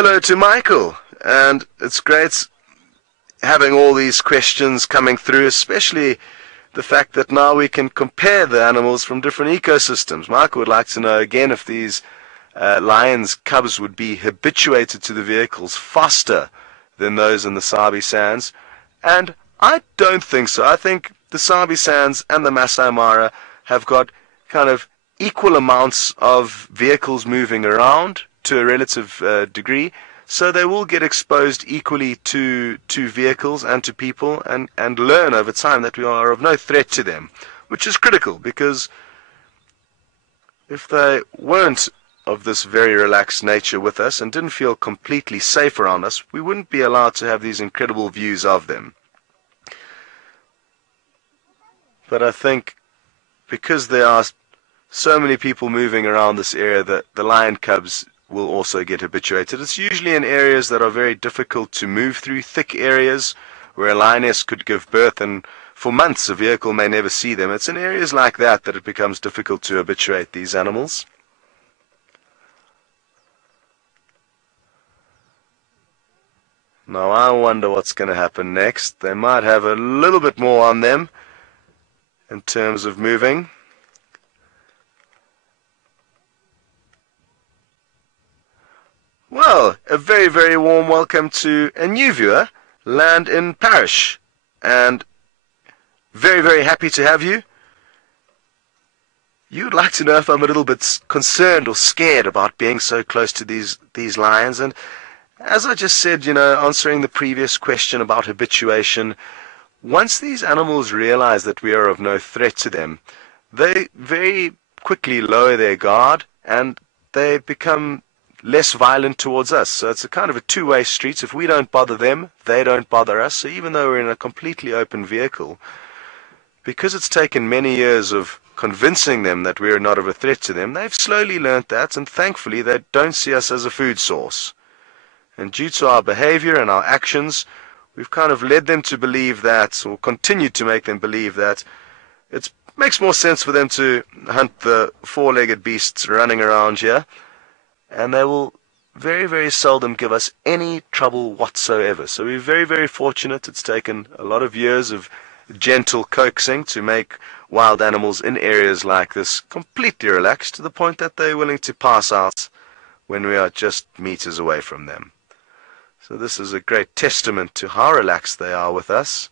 Hello to Michael, and it's great having all these questions coming through, especially the fact that now we can compare the animals from different ecosystems. Michael would like to know again if these lions' cubs would be habituated to the vehicles faster than those in the Sabi Sands, and I don't think so. I think the Sabi Sands and the Masai Mara have got kind of equal amounts of vehicles moving around to a relative degree, so they will get exposed equally to vehicles and to people, and learn over time that we are of no threat to them, which is critical, because if they weren't of this very relaxed nature with us and didn't feel completely safe around us, we wouldn't be allowed to have these incredible views of them. But I think because there are so many people moving around this area, that the lion cubs will also get habituated. It's usually in areas that are very difficult to move through, thick areas where a lioness could give birth and for months a vehicle may never see them. It's in areas like that that it becomes difficult to habituate these animals. Now I wonder what's going to happen next. They might have a little bit more on them in terms of moving. Well, a very, very warm welcome to a new viewer, Land in Parish, and very, very happy to have you. You'd like to know if I'm a little bit concerned or scared about being so close to these lions, and as I just said, answering the previous question about habituation, once these animals realize that we are of no threat to them, they very quickly lower their guard and they become less violent towards us. So it's a kind of a two-way street. If we don't bother them, they don't bother us. So even though we're in a completely open vehicle, because it's taken many years of convincing them that we're not of a threat to them, they've slowly learnt that, and thankfully they don't see us as a food source. And due to our behavior and our actions, we've kind of led them to believe that, or continued to make them believe that, it makes more sense for them to hunt the four-legged beasts running around here, and they will very, very seldom give us any trouble whatsoever. So we're very, very fortunate. It's taken a lot of years of gentle coaxing to make wild animals in areas like this completely relaxed, to the point that they're willing to pass out when we are just meters away from them. So this is a great testament to how relaxed they are with us.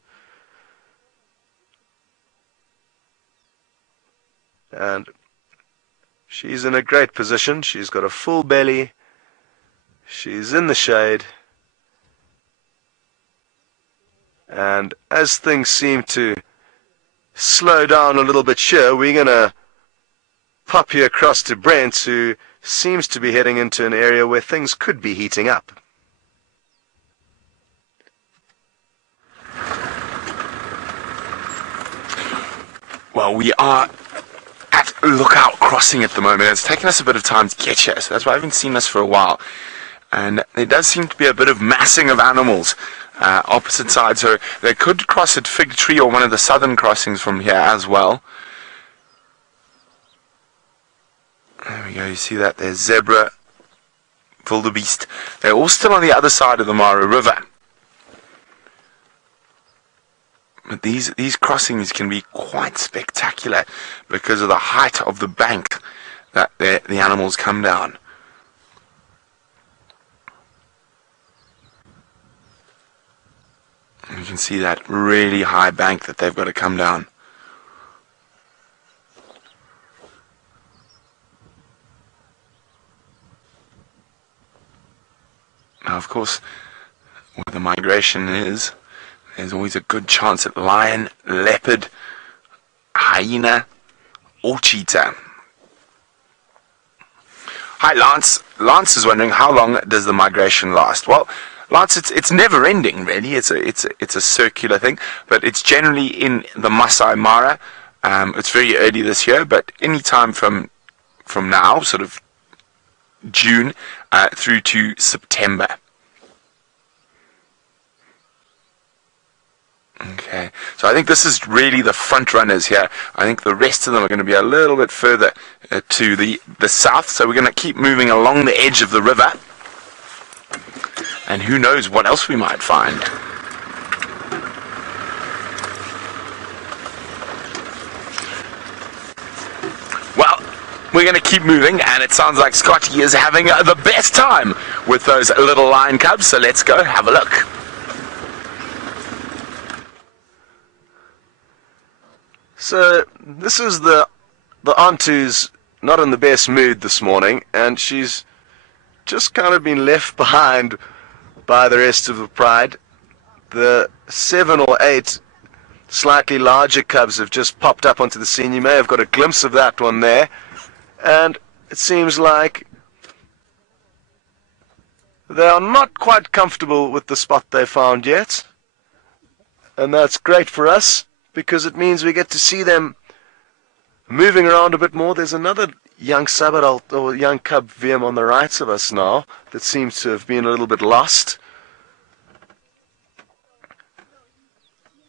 And she's in a great position. She's got a full belly. She's in the shade. And as things seem to slow down a little bit here, we're going to pop you across to Brent, who seems to be heading into an area where things could be heating up. Well, we are at Lookout Crossing at the moment. It's taken us a bit of time to get here, so that's why I haven't seen us for a while. And there does seem to be a bit of massing of animals opposite sides, so they could cross at Fig Tree or one of the southern crossings from here as well. There we go, you see that? There's zebra, wildebeest. They're all still on the other side of the Mara River. But these crossings can be quite spectacular because of the height of the bank that the animals come down. You can see that really high bank that they've got to come down. Now, of course, where the migration is, there's always a good chance at lion, leopard, hyena, or cheetah. Hi, Lance. Lance is wondering, how long does the migration last? Well, Lance, it's never ending, really. It's a circular thing, but it's generally in the Masai Mara. It's very early this year, but any time from now, sort of June through to September. Okay, so I think this is really the front runners here. I think the rest of them are going to be a little bit further to the south, so we're going to keep moving along the edge of the river. And who knows what else we might find. Well, we're going to keep moving, and it sounds like Scotty is having the best time with those little lion cubs, so let's go have a look. So this is the aunt who's not in the best mood this morning, and she's just kind of been left behind by the rest of the pride. The 7 or 8 slightly larger cubs have just popped up onto the scene. You may have got a glimpse of that one there, and it seems like they are not quite comfortable with the spot they found yet, and that's great for us because it means we get to see them moving around a bit more. There's another young sub-adult or young cub VM on the right of us now that seems to have been a little bit lost.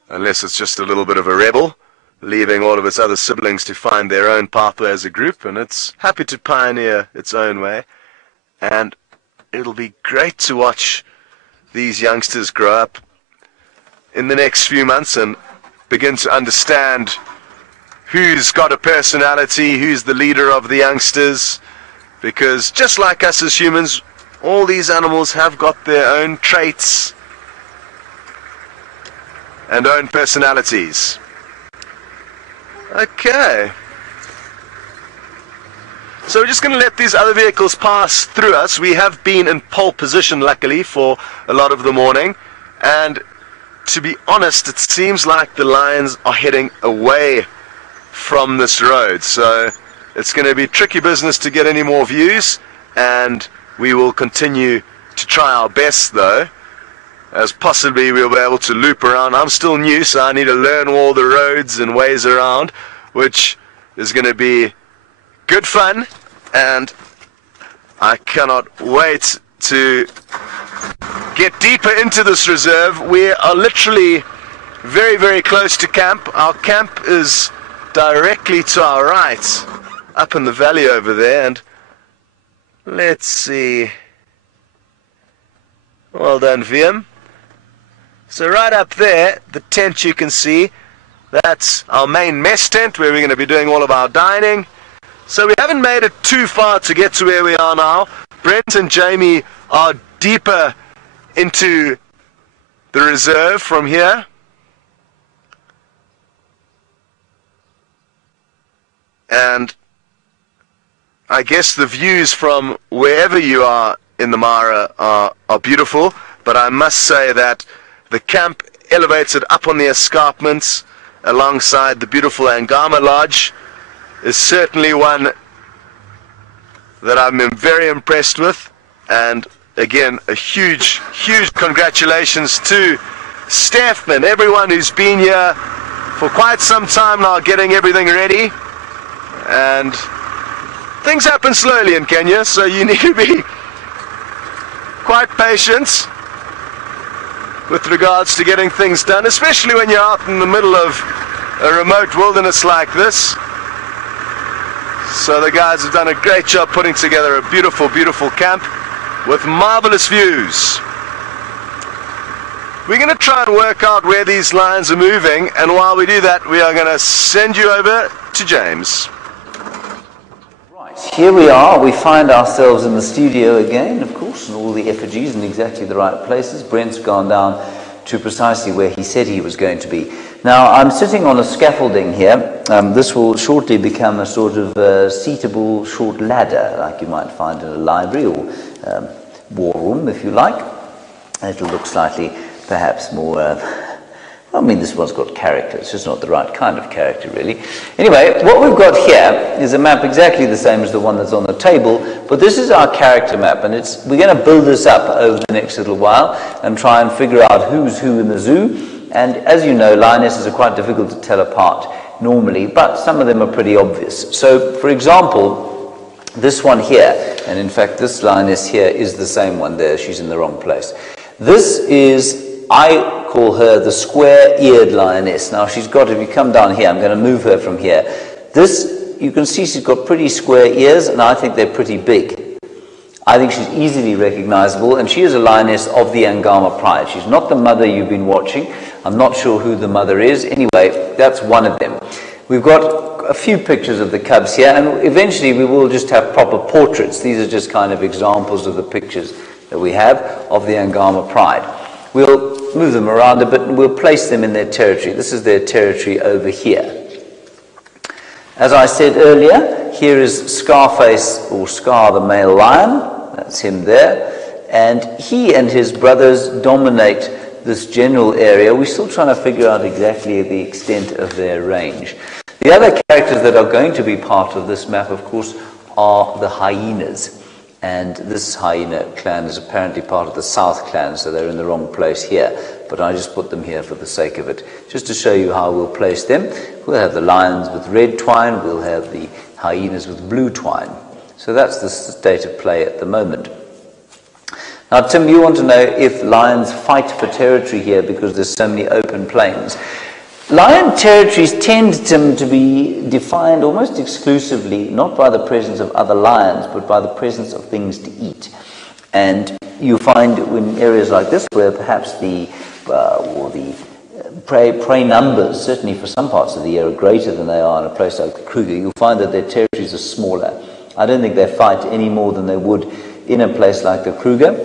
Unless it's just a little bit of a rebel, leaving all of its other siblings to find their own pathway as a group, and it's happy to pioneer its own way. And it'll be great to watch these youngsters grow up in the next few months and begin to understand who's got a personality, who's the leader of the youngsters, because just like us as humans, all these animals have got their own traits and own personalities. Okay. So we're just going to let these other vehicles pass through us. We have been in pole position, luckily, for a lot of the morning, and to be honest, it seems like the lions are heading away from this road, so it's going to be tricky business to get any more views, and we will continue to try our best though, as possibly we'll be able to loop around. I'm still new, so I need to learn all the roads and ways around, which is going to be good fun, and I cannot wait to get deeper into this reserve. We are literally very, very close to camp. Our camp is directly to our right, up in the valley over there, and let's see. Well done, VM. So right up there, the tent you can see, that's our main mess tent where we're going to be doing all of our dining. So we haven't made it too far to get to where we are now. Brent and Jamie are deeper into the reserve from here. And I guess the views from wherever you are in the Mara are beautiful, but I must say that the camp elevated up on the escarpments alongside the beautiful Angama Lodge is certainly one that I'm very impressed with. And again, a huge, huge congratulations to Steph and everyone who's been here for quite some time now getting everything ready. And things happen slowly in Kenya, so you need to be quite patient with regards to getting things done, especially when you're out in the middle of a remote wilderness like this. So the guys have done a great job putting together a beautiful, beautiful camp with marvelous views. We're going to try and work out where these lions are moving, and while we do that, we are going to send you over to James. Here we are, we find ourselves in the studio again, of course, and all the effigies in exactly the right places. Brent's gone down to precisely where he said he was going to be. Now, I'm sitting on a scaffolding here. This will shortly become a sort of seatable short ladder, like you might find in a library or war room, if you like. It'll look slightly, perhaps more... I mean, this one's got character. It's just not the right kind of character, really. Anyway, what we've got here is a map exactly the same as the one that's on the table, but this is our character map, and we're going to build this up over the next little while and try and figure out who's who in the zoo. And as you know, lionesses are quite difficult to tell apart normally, but some of them are pretty obvious. So, for example, this one here, and in fact this lioness here is the same one there. She's in the wrong place. This is, I call her the square-eared lioness. Now she's got, if you come down here, I'm going to move her from here. This, you can see she's got pretty square ears, and I think they're pretty big. I think she's easily recognizable, and she is a lioness of the Angama pride. She's not the mother you've been watching. I'm not sure who the mother is. Anyway, that's one of them. We've got a few pictures of the cubs here, and eventually we will just have proper portraits. These are just kind of examples of the pictures that we have of the Angama pride. We'll move them around a bit and we'll place them in their territory. This is their territory over here. As I said earlier, here is Scarface, or Scar the male lion. That's him there. And he and his brothers dominate this general area. We're still trying to figure out exactly the extent of their range. The other characters that are going to be part of this map, of course, are the hyenas. And this hyena clan is apparently part of the South clan, so they're in the wrong place here. But I just put them here for the sake of it, just to show you how we'll place them. We'll have the lions with red twine, we'll have the hyenas with blue twine. So that's the state of play at the moment. Now, Tim, you want to know if lions fight for territory here because there's so many open plains. Lion territories tend, Tim, to be defined almost exclusively not by the presence of other lions, but by the presence of things to eat. And you find in areas like this where perhaps the prey numbers, certainly for some parts of the year, are greater than they are in a place like the Kruger, you'll find that their territories are smaller. I don't think they fight any more than they would in a place like the Kruger.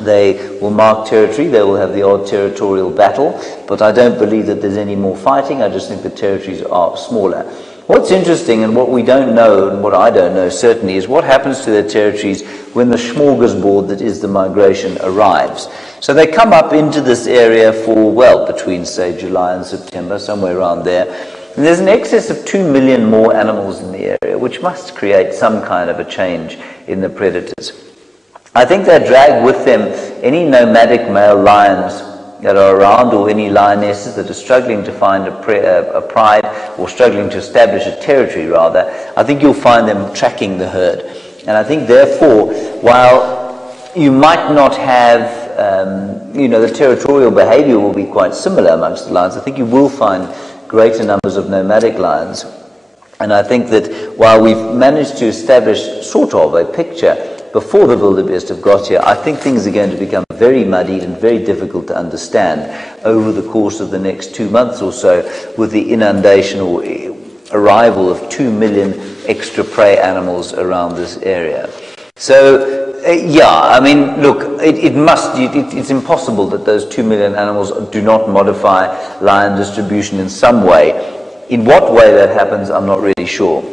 They will mark territory, they will have the odd territorial battle, but I don't believe that there's any more fighting. I just think the territories are smaller. What's interesting, and what we don't know, and what I don't know certainly, is what happens to their territories when the smorgasbord that is the migration arrives. So they come up into this area for, well, between, say, July and September, somewhere around there. And there's an excess of 2 million more animals in the area, which must create some kind of a change in the predators. I think they drag with them any nomadic male lions that are around, or any lionesses that are struggling to find a pride, or struggling to establish a territory rather. I think you'll find them tracking the herd. And I think therefore, while you might not have, the territorial behavior will be quite similar amongst the lions, I think you will find greater numbers of nomadic lions. And I think that while we've managed to establish sort of a picture before the wildebeest have got here, I think things are going to become very muddied and very difficult to understand over the course of the next 2 months or so, with the inundation or arrival of 2 million extra prey animals around this area. So, I mean, look, it's impossible that those 2 million animals do not modify lion distribution in some way. In what way that happens, I'm not really sure.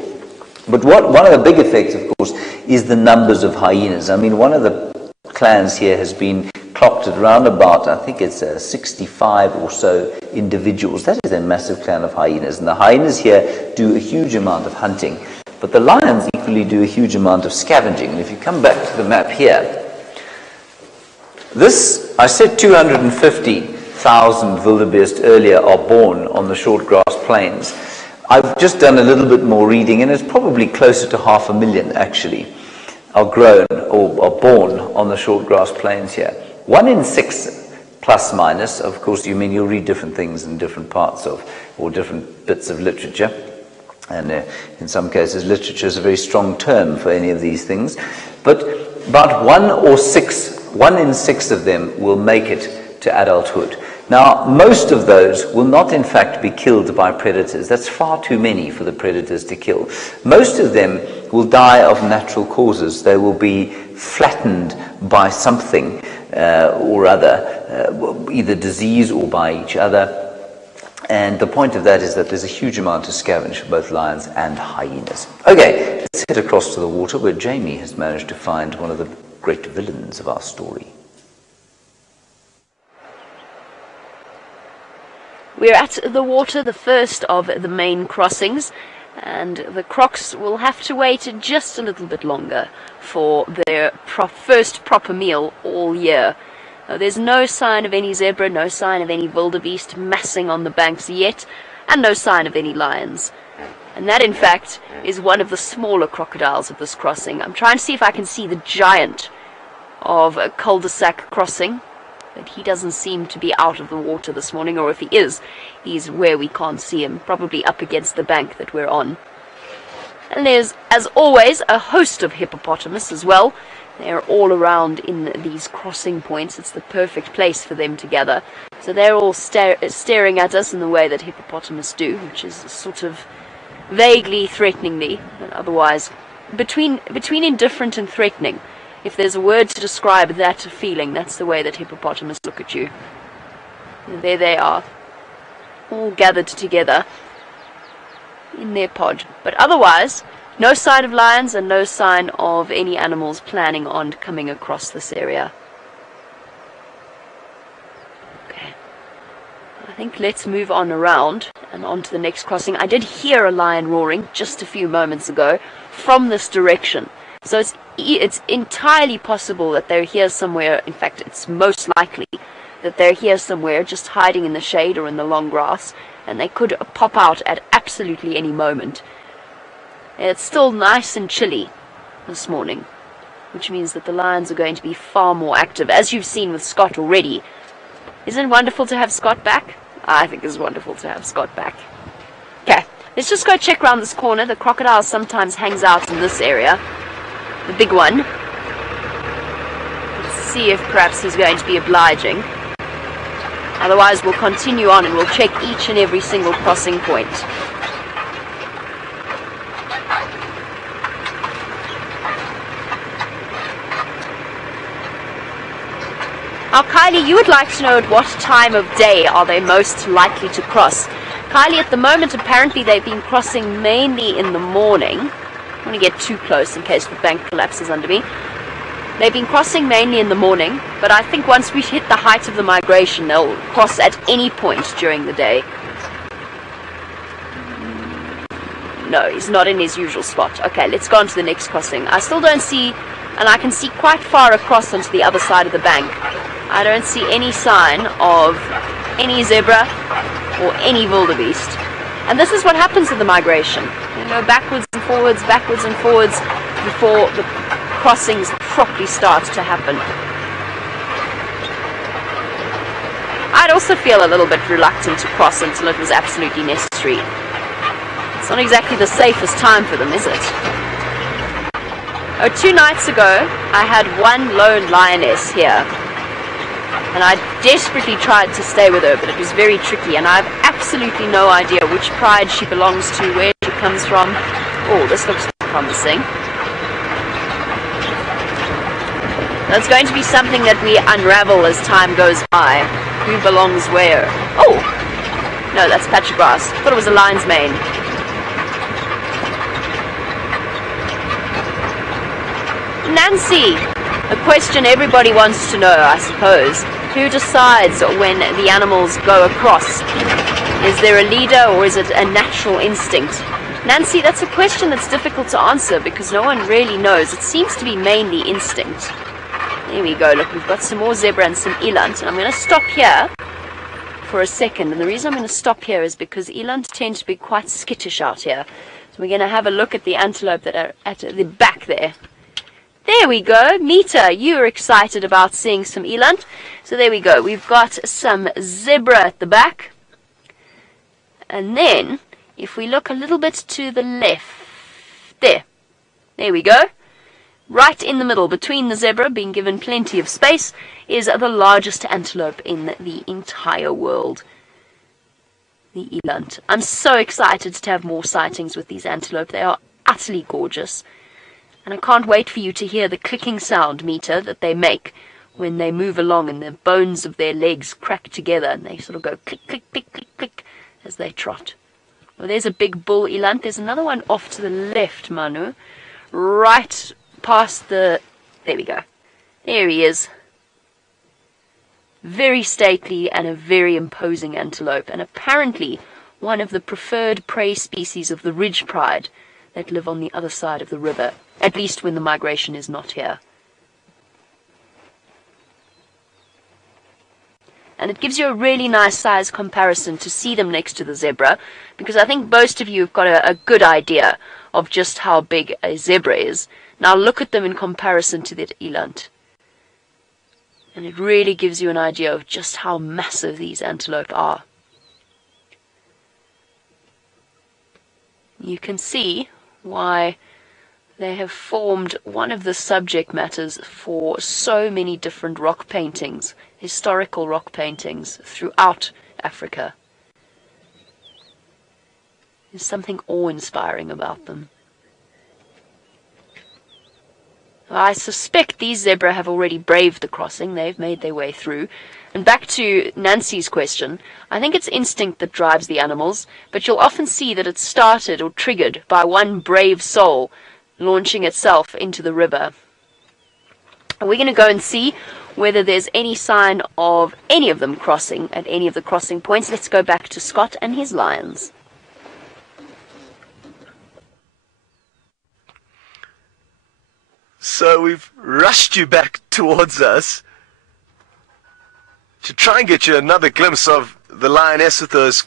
But one of the big effects, of course, is the numbers of hyenas. I mean, one of the clans here has been clocked at around about, I think it's 65 or so individuals. That is a massive clan of hyenas. And the hyenas here do a huge amount of hunting. But the lions equally do a huge amount of scavenging. And if you come back to the map here, this, I said 250,000 wildebeest earlier are born on the short grass plains. I've just done a little bit more reading, and it's probably closer to 500,000 actually are grown or are born on the short grass plains here. 1 in 6 plus minus, of course, you'll read different things in different parts of, or different bits of literature. And in some cases, literature is a very strong term for any of these things. But about 1 in 6 of them will make it to adulthood. Now, most of those will not, in fact, be killed by predators. That's far too many for the predators to kill. Most of them will die of natural causes. They will be flattened by something or other, either disease or by each other. And the point of that is that there's a huge amount to scavenge for both lions and hyenas. Okay, let's head across to the water where Jamie has managed to find one of the great villains of our story. We're at the water, the first of the main crossings, and the crocs will have to wait just a little bit longer for their first proper meal all year. There's no sign of any zebra, no sign of any wildebeest massing on the banks yet, and no sign of any lions. And that, in fact, is one of the smaller crocodiles of this crossing. I'm trying to see if I can see the giant of a cul-de-sac crossing, but he doesn't seem to be out of the water this morning, or if he is, he's where we can't see him, probably up against the bank that we're on. And there's, as always, a host of hippopotamus as well. They're all around in these crossing points. It's the perfect place for them to gather. So they're all staring at us in the way that hippopotamus do, which is sort of vaguely threateningly, but otherwise between indifferent and threatening. If there's a word to describe that feeling, that's the way that hippopotamus look at you. And there they are, all gathered together in their pod. But otherwise, no sign of lions and no sign of any animals planning on coming across this area. Okay. I think let's move on around and on to the next crossing. I did hear a lion roaring just a few moments ago from this direction. So it's entirely possible that they're here somewhere. In fact, it's most likely that they're here somewhere just hiding in the shade or in the long grass, and they could pop out at absolutely any moment. It's still nice and chilly this morning, which means that the lions are going to be far more active, as you've seen with Scott already. Isn't it wonderful to have Scott back? I think it's wonderful to have Scott back. Okay, let's just go check around this corner. The crocodile sometimes hangs out in this area, the big one. Let's see if perhaps he's going to be obliging. Otherwise, we'll continue on and we'll check each and every single crossing point. Now, Kylie, you would like to know at what time of day are they most likely to cross. Kylie, at the moment, apparently they've been crossing mainly in the morning. I don't want to get too close in case the bank collapses under me. They've been crossing mainly in the morning, but I think once we hit the height of the migration, they'll cross at any point during the day. No, he's not in his usual spot. Okay, let's go on to the next crossing. I still don't see, and I can see quite far across onto the other side of the bank. I don't see any sign of any zebra or any wildebeest. And this is what happens in the migration. You know, backwards and forwards before the crossings properly start to happen. I'd also feel a little bit reluctant to cross until it was absolutely necessary. It's not exactly the safest time for them, is it? Oh, 2 nights ago, I had one lone lioness here. And I desperately tried to stay with her, but it was very tricky, and I have absolutely no idea which pride she belongs to, where she comes from. Oh, this looks promising. That's going to be something that we unravel as time goes by. Who belongs where? Oh! No, that's patch of grass. I thought it was a lion's mane. Nancy! A question everybody wants to know, I suppose. Who decides when the animals go across? Is there a leader or is it a natural instinct? Nancy, that's a question that's difficult to answer because no one really knows. It seems to be mainly instinct. There we go. Look, we've got some more zebra and some eland. And I'm going to stop here for a second. And the reason I'm going to stop here is because eland tend to be quite skittish out here. So we're going to have a look at the antelope that are at the back there. There we go. Mita, you're excited about seeing some eland. So there we go. We've got some zebra at the back. And then, if we look a little bit to the left, there we go. Right in the middle, between the zebra, being given plenty of space, is the largest antelope in the entire world. The eland. I'm so excited to have more sightings with these antelope. They are utterly gorgeous. And I can't wait for you to hear the clicking sound, Mita, that they make when they move along and the bones of their legs crack together and they sort of go click, click, click, click, click as they trot. Well, there's a big bull eland. There's another one off to the left, Manu. Right past the... There we go. There he is. Very stately and a very imposing antelope, and apparently one of the preferred prey species of the ridge pride that live on the other side of the river, at least when the migration is not here. And it gives you a really nice size comparison to see them next to the zebra, because I think most of you have got a good idea of just how big a zebra is. Now look at them in comparison to that eland. And it really gives you an idea of just how massive these antelope are. You can see why They have formed one of the subject matters for so many different rock paintings, historical rock paintings throughout Africa. There's something awe-inspiring about them. I suspect these zebra have already braved the crossing. They've made their way through. And back to Nancy's question, I think it's instinct that drives the animals, but you'll often see that it's started or triggered by one brave soul launching itself into the river. And we're going to go and see whether there's any sign of any of them crossing at any of the crossing points. Let's go back to Scott and his lions. So we've rushed you back towards us to try and get you another glimpse of the lioness with those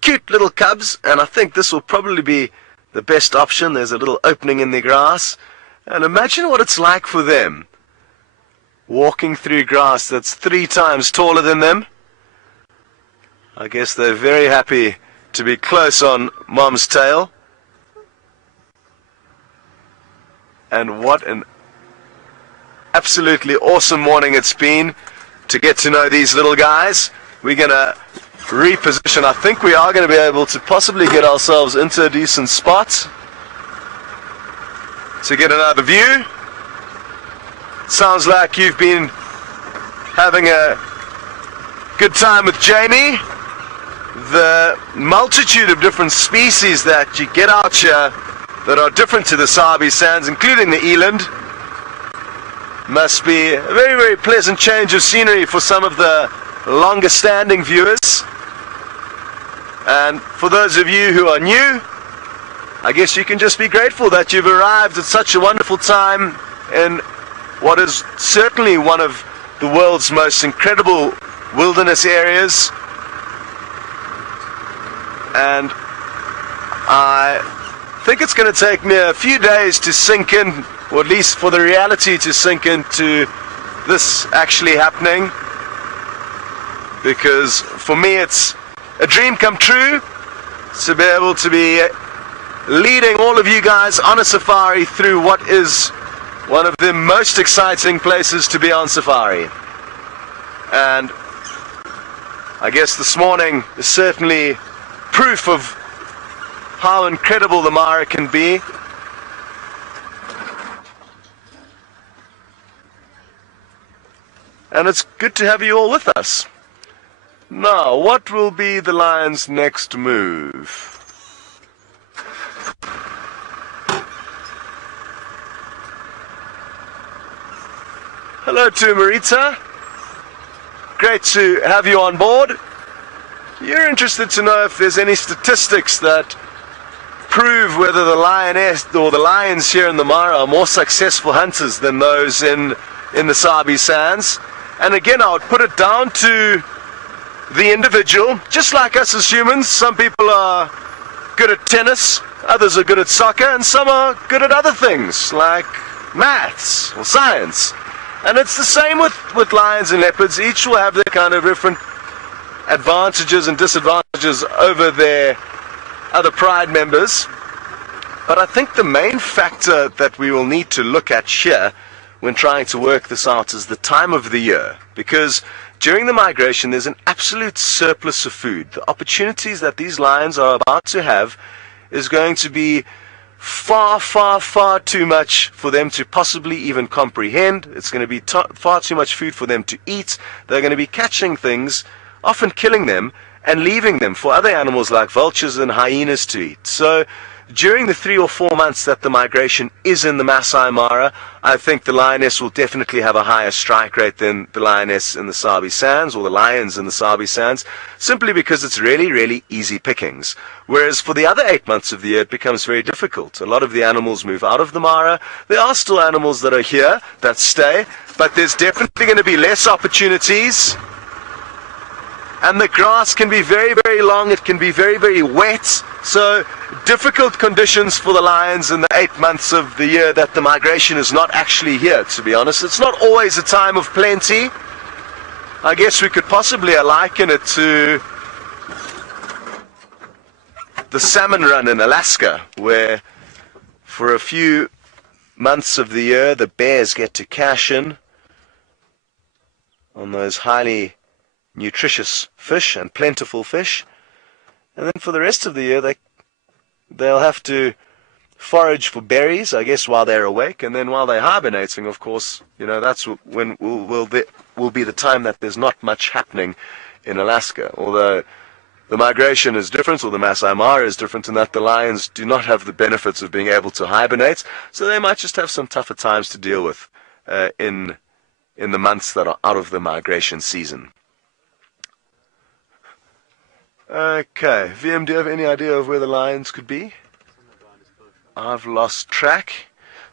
cute little cubs, and I think this will probably be the best option. There's a little opening in the grass, and imagine what it's like for them walking through grass that's 3 times taller than them. I guess they're very happy to be close on Mom's tail. And what an absolutely awesome morning it's been to get to know these little guys. We're going to reposition. I think we are going to be able to possibly get ourselves into a decent spot to get another view. Sounds like you've been having a good time with Jamie. The multitude of different species that you get out here that are different to the Sabi sands, including the eland, must be a very, very pleasant change of scenery for some of the longer standing viewers. And for those of you who are new, I guess you can just be grateful that you've arrived at such a wonderful time in what is certainly one of the world's most incredible wilderness areas. And I think it's going to take me a few days to sink in, or at least for the reality to sink into this actually happening, because for me it's a dream come true to be able to be leading all of you guys on a safari through what is one of the most exciting places to be on safari. And I guess this morning is certainly proof of how incredible the Mara can be. And it's good to have you all with us. Now, what will be the lion's next move? Hello to Marita. Great to have you on board. You're interested to know if there's any statistics that prove whether the lioness or the lions here in the Mara are more successful hunters than those in the Sabi sands. And again, I would put it down to the individual. Just like us as humans, some people are good at tennis, others are good at soccer, and some are good at other things like maths or science. And it's the same with lions and leopards. Each will have their kind of different advantages and disadvantages over their other pride members. But I think the main factor that we will need to look at here when trying to work this out is the time of the year, because during the migration there's an absolute surplus of food. The opportunities that these lions are about to have is going to be far, far, far too much for them to possibly even comprehend. It's going to be far too much food for them to eat. They're going to be catching things, often killing them, and leaving them for other animals like vultures and hyenas to eat. So during the 3 or 4 months that the migration is in the Masai Mara, I think the lioness will definitely have a higher strike rate than the lioness in the Sabi sands, or the lions in the Sabi sands, simply because it's really, really easy pickings. Whereas for the other 8 months of the year, it becomes very difficult. A lot of the animals move out of the Mara. There are still animals that are here, that stay, but there's definitely going to be less opportunities. And the grass can be very, very long. It can be very, very wet. So difficult conditions for the lions in the 8 months of the year that the migration is not actually here, to be honest. It's not always a time of plenty. I guess we could possibly liken it to the salmon run in Alaska, where For a few months of the year, the bears get to cash in on those highly nutritious fish and plentiful fish. And then for the rest of the year, they'll have to forage for berries, I guess, while they're awake. And then while they're hibernating, of course, that's when will be the time that there's not much happening in Alaska. Although the migration is different, or the Masai Mara is different in that the lions do not have the benefits of being able to hibernate, so they might just have some tougher times to deal with in the months that are out of the migration season. Okay, VM, do you have any idea of where the lions could be? I've lost track,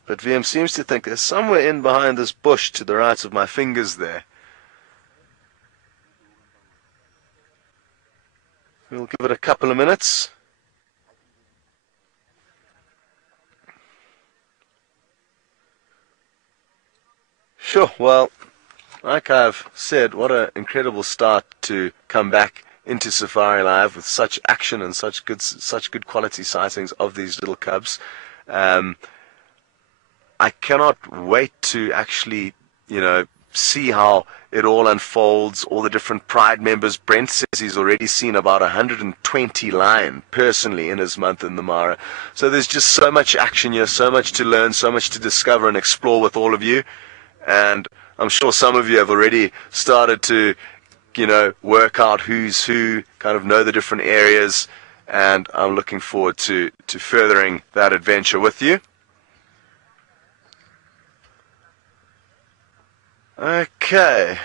but VM seems to think they're somewhere in behind this bush to the right of my fingers there. We'll give it a couple of minutes. Sure, well, like I've said, what an incredible start to come back into Safari Live with such action and such good quality sightings of these little cubs. I cannot wait to actually, see how it all unfolds, all the different Pride members. Brent says he's already seen about 120 lion personally in his month in the Mara. So there's just so much action here, so much to learn, so much to discover and explore with all of you. And I'm sure some of you have already started to work out who's who, kind of know the different areas, and I'm looking forward to furthering that adventure with you. Okay.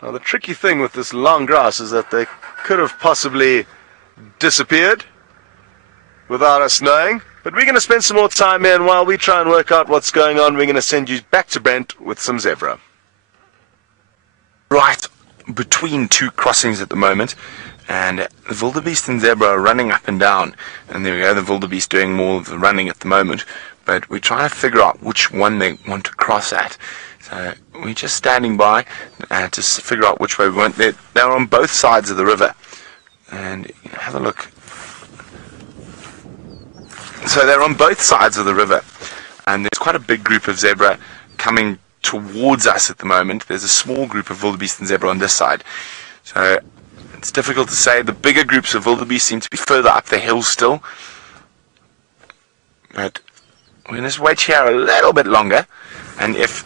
Now the tricky thing with this long grass is that they could have possibly disappeared without us knowing. But we're going to spend some more time here, and while we try and work out what's going on, we're going to send you back to Brent with some zebra. Right between two crossings at the moment, and the wildebeest and zebra are running up and down. And there we go, the wildebeest doing more of the running at the moment. But we're trying to figure out which one they want to cross at. So we're just standing by to figure out which way we want. They're on both sides of the river. And have a look. So they're on both sides of the river, and there's quite a big group of zebra coming towards us at the moment. There's a small group of wildebeest and zebra on this side. So it's difficult to say. The bigger groups of wildebeest seem to be further up the hill still. But we're going to just wait here a little bit longer, and if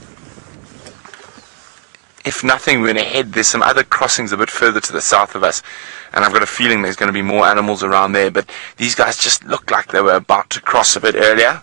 nothing, we're going to head. There's some other crossings a bit further to the south of us, and I've got a feeling there's going to be more animals around there, but these guys just looked like they were about to cross a bit earlier.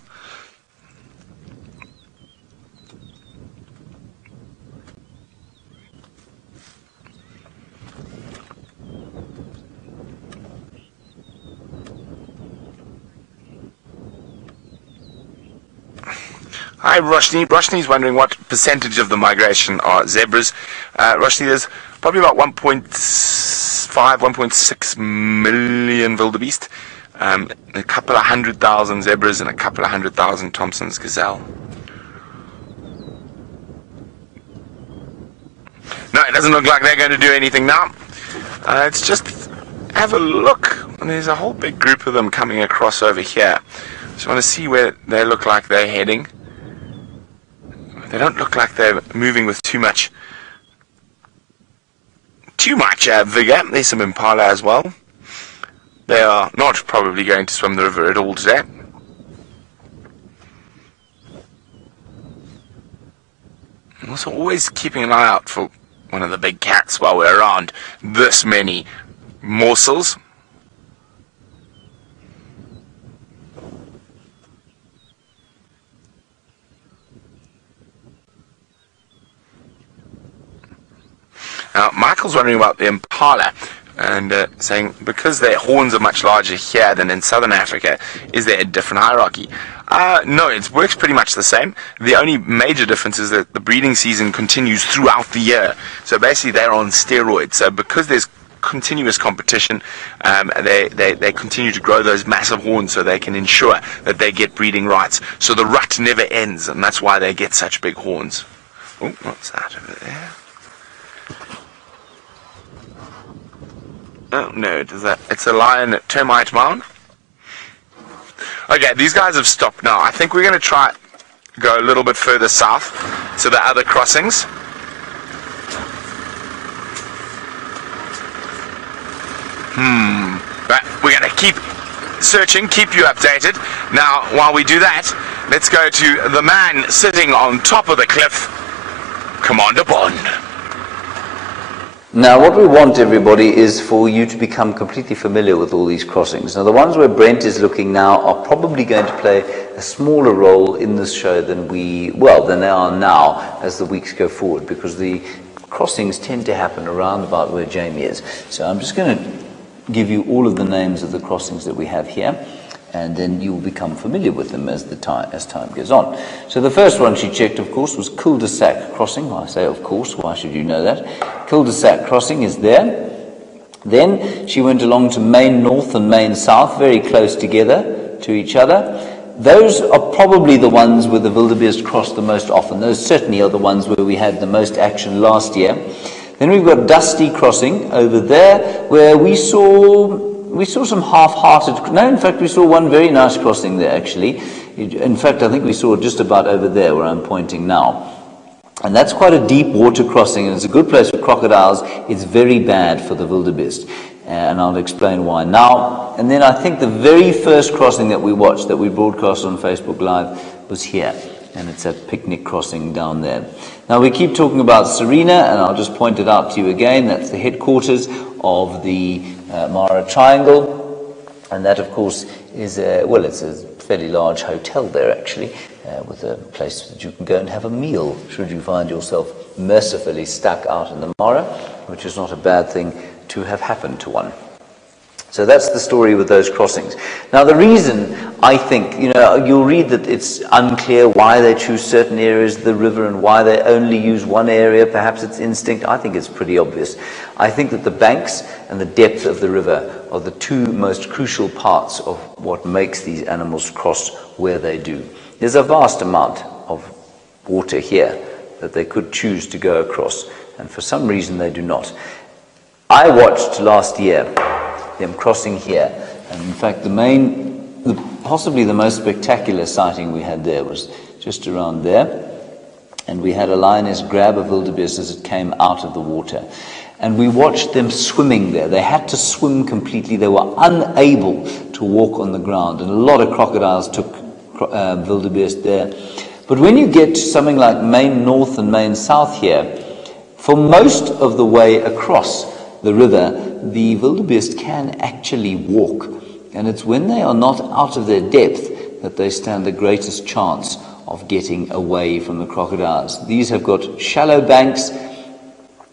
Hi, Roshni. Roshni's wondering what percentage of the migration are zebras. Roshni, there's probably about 1.5, 1.6 million wildebeest, a couple of 100,000 zebras, and a couple of 100,000 Thompson's gazelle. No, it doesn't look like they're going to do anything now. Let's just have a look. There's a whole big group of them coming across over here. Just want to see where they look like they're heading. They don't look like they're moving with too much vigor. There's some impala as well. They are not probably going to swim the river at all today. I'm also always keeping an eye out for one of the big cats while we're around this many morsels. Now, Michael's wondering about the impala and saying, because their horns are much larger here than in southern Africa, is there a different hierarchy? No, it works pretty much the same. The only major difference is that the breeding season continues throughout the year. So basically they're on steroids. So because there's continuous competition, they continue to grow those massive horns so they can ensure that they get breeding rights. So the rut never ends, and that's why they get such big horns. Oh, what's that over there? Oh no, it's a lion at Termite Mound. Okay, these guys have stopped now. I think we're going to try go a little bit further south to the other crossings. But we're going to keep searching, keep you updated. Now, while we do that, let's go to the man sitting on top of the cliff, Commander Bond. Now, what we want, everybody, is for you to become completely familiar with all these crossings. Now, the ones where Brent is looking now are probably going to play a smaller role in this show than they are now as the weeks go forward, because the crossings tend to happen around about where Jamie is. So I'm just going to give you all of the names of the crossings that we have here, and then you will become familiar with them as time goes on. So the first one she checked, of course, was Cul-de-sac crossing. Well, I say, of course, why should you know that? Cul-de-sac crossing is there. Then she went along to Main North and Main South, very close together to each other. Those are probably the ones where the wildebeest crossed the most often. Those certainly are the ones where we had the most action last year. Then we've got Dusty crossing over there, where we saw some half-hearted. No, in fact, we saw one very nice crossing there, actually. In fact, I think we saw it just about over there where I'm pointing now. And that's quite a deep water crossing, and it's a good place for crocodiles. It's very bad for the wildebeest, and I'll explain why now. And then I think the very first crossing that we watched, that we broadcast on Facebook Live, was here. And it's that picnic crossing down there. Now we keep talking about Serena, and I'll just point it out to you again. That's the headquarters of the Mara Triangle, and that, of course, is it's a fairly large hotel there, actually, with a place that you can go and have a meal should you find yourself mercifully stuck out in the Mara, which is not a bad thing to have happened to one. So that's the story with those crossings. Now the reason, I think, you'll read that it's unclear why they choose certain areas of the river and why they only use one area. Perhaps it's instinct. I think it's pretty obvious. I think that the banks and the depth of the river are the two most crucial parts of what makes these animals cross where they do. There's a vast amount of water here that they could choose to go across, and for some reason they do not. I watched last year them crossing here, and in fact possibly the most spectacular sighting we had there was just around there, and we had a lioness grab a wildebeest as it came out of the water, and we watched them swimming there. They had to swim completely. They were unable to walk on the ground, and a lot of crocodiles took wildebeest there. But when you get to something like Main North and Main South here, for most of the way across the river, the wildebeest can actually walk, and it's when they are not out of their depth that they stand the greatest chance of getting away from the crocodiles. These have got shallow banks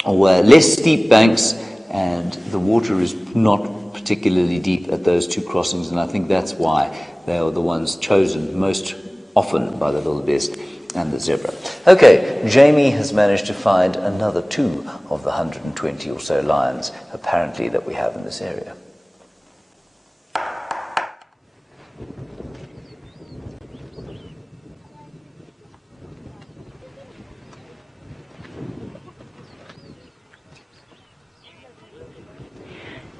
or less steep banks, and the water is not particularly deep at those two crossings, and I think that's why they are the ones chosen most often by the wildebeest and the zebra. Okay, Jamie has managed to find another 2 of the 120 or so lions, apparently, that we have in this area.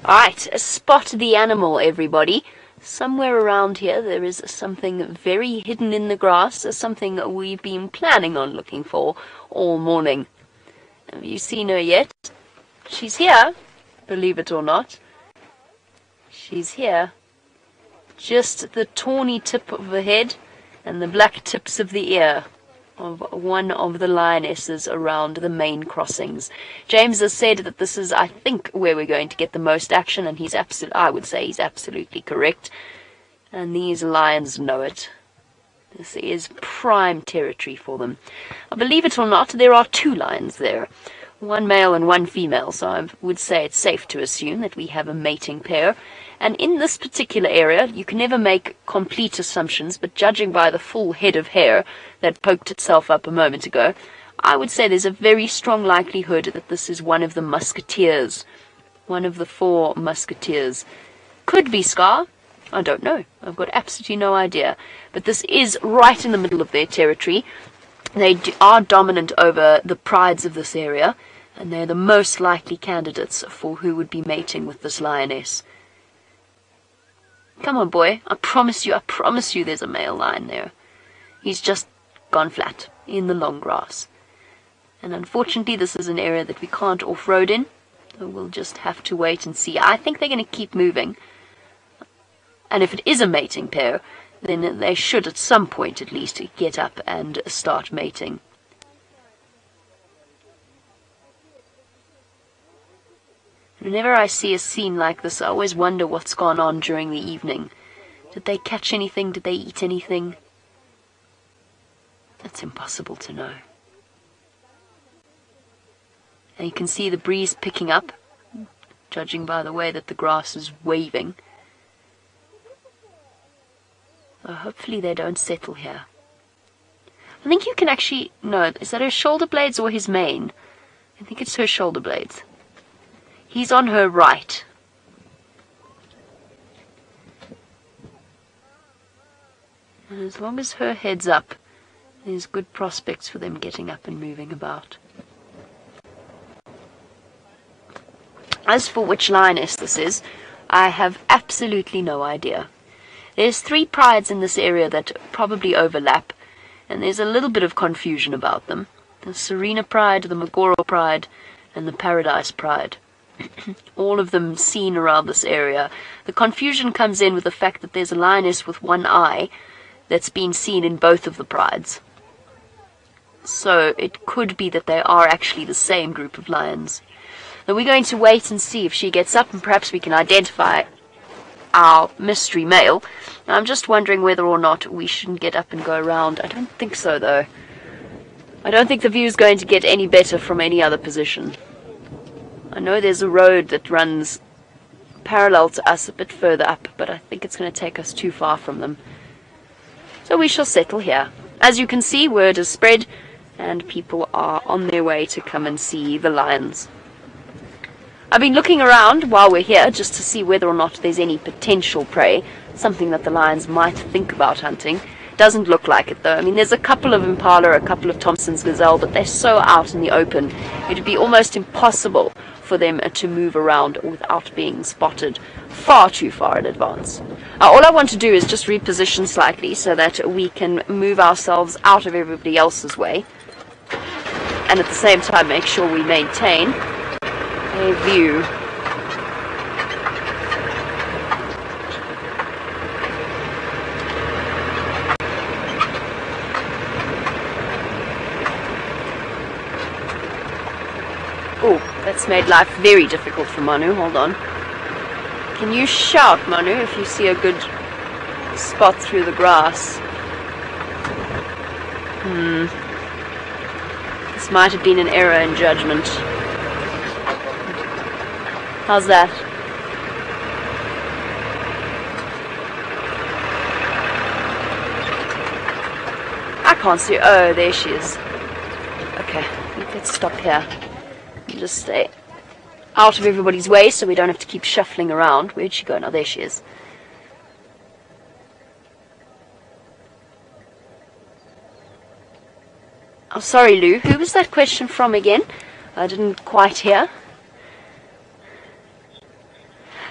Alright, spot the animal, everybody. Somewhere around here there is something very hidden in the grass, something we've been planning on looking for all morning. Have you seen her yet? She's here, believe it or not. She's here. Just the tawny tip of the head and the black tips of the ear of one of the lionesses around the main crossings. James has said that this is, I think, where we're going to get the most action, and I would say he's absolutely correct. And these lions know it. This is prime territory for them. Believe it or not, there are 2 lions there. One male and one female, so I would say it's safe to assume that we have a mating pair. And in this particular area, you can never make complete assumptions, but judging by the full head of hair that poked itself up a moment ago, I would say there's a very strong likelihood that this is one of the musketeers. One of the 4 musketeers. Could be Scar. I don't know. I've got absolutely no idea. But this is right in the middle of their territory. They are dominant over the prides of this area, and they're the most likely candidates for who would be mating with this lioness. Come on, boy, I promise you there's a male lion there. He's just gone flat in the long grass. And unfortunately, this is an area that we can't off-road in, so we'll just have to wait and see. I think they're going to keep moving. And if it is a mating pair, then they should at some point at least get up and start mating. Whenever I see a scene like this, I always wonder what's gone on during the evening. Did they catch anything? Did they eat anything? That's impossible to know. And you can see the breeze picking up, judging by the way that the grass is waving. So hopefully they don't settle here. I think you can actually... No, is that her shoulder blades or his mane? I think it's her shoulder blades. He's on her right. And as long as her head's up, there's good prospects for them getting up and moving about. As for which lioness this is, I have absolutely no idea. There's 3 prides in this area that probably overlap, and there's a little bit of confusion about them. The Serena Pride, the Magoro Pride, and the Paradise Pride. All of them seen around this area. The confusion comes in with the fact that there's a lioness with one eye that's been seen in both of the prides. So it could be that they are actually the same group of lions. Now we're going to wait and see if she gets up, and perhaps we can identify our mystery male. I'm just wondering whether or not we shouldn't get up and go around. I don't think so, though. I don't think the view's going to get any better from any other position. I know there's a road that runs parallel to us a bit further up, but I think it's going to take us too far from them. So we shall settle here. As you can see, word has spread, and people are on their way to come and see the lions. I've been looking around while we're here just to see whether or not there's any potential prey, something that the lions might think about hunting. Doesn't look like it, though. I mean, there's a couple of impala, a couple of Thompson's gazelle, but they're so out in the open, it would be almost impossible for them to move around without being spotted far too far in advance. All I want to do is just reposition slightly so that we can move ourselves out of everybody else's way, and at the same time make sure we maintain a view. Oh, that's made life very difficult for Manu. Hold on. Can you shout, Manu, if you see a good spot through the grass? This might have been an error in judgment. How's that? I can't see. Oh, there she is. Okay, let's stop here. Just stay out of everybody's way so we don't have to keep shuffling around. Where'd she go? Now, there she is. Oh, sorry, Lou. Who was that question from again? I didn't quite hear.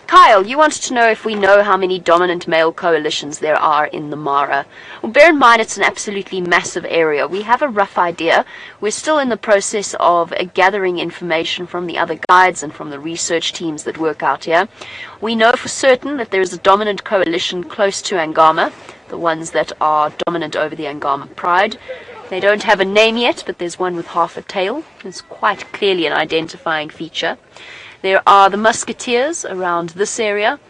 Kyle, you wanted to know if we know how many dominant male coalitions there are in the Mara. Well, bear in mind it's an absolutely massive area. We have a rough idea. We're still in the process of gathering information from the other guides and from the research teams that work out here. We know for certain that there is a dominant coalition close to Angama, the ones that are dominant over the Angama Pride. They don't have a name yet, but there's one with half a tail. It's quite clearly an identifying feature. There are the musketeers around this area.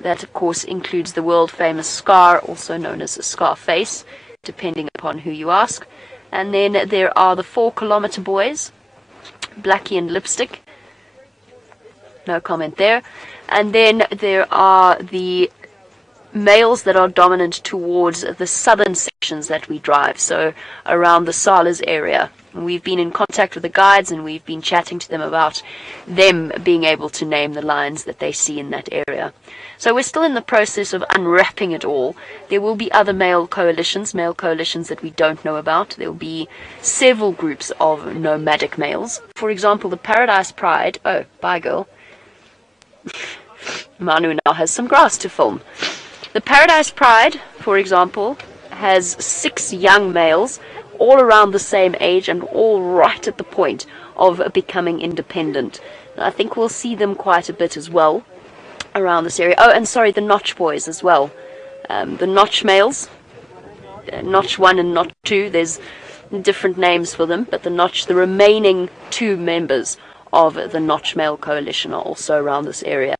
That, of course, includes the world-famous Scar, also known as a Scarface, depending upon who you ask. And then there are the 4-kilometer boys, Blackie and Lipstick. No comment there. And then there are the males that are dominant towards the southern sections that we drive, so around the Salas area. We've been in contact with the guides and we've been chatting to them about them being able to name the lions that they see in that area. So we're still in the process of unwrapping it all. There will be other male coalitions that we don't know about. There will be several groups of nomadic males. For example, the Paradise Pride. Oh, bye girl. Manu now has some grass to film. The Paradise Pride, for example, has 6 young males, all around the same age and all right at the point of becoming independent. I think we'll see them quite a bit as well around this area. Oh, and sorry, the Notch boys as well. The Notch males, Notch 1 and Notch 2, there's different names for them, but the remaining 2 members of the Notch male coalition are also around this area.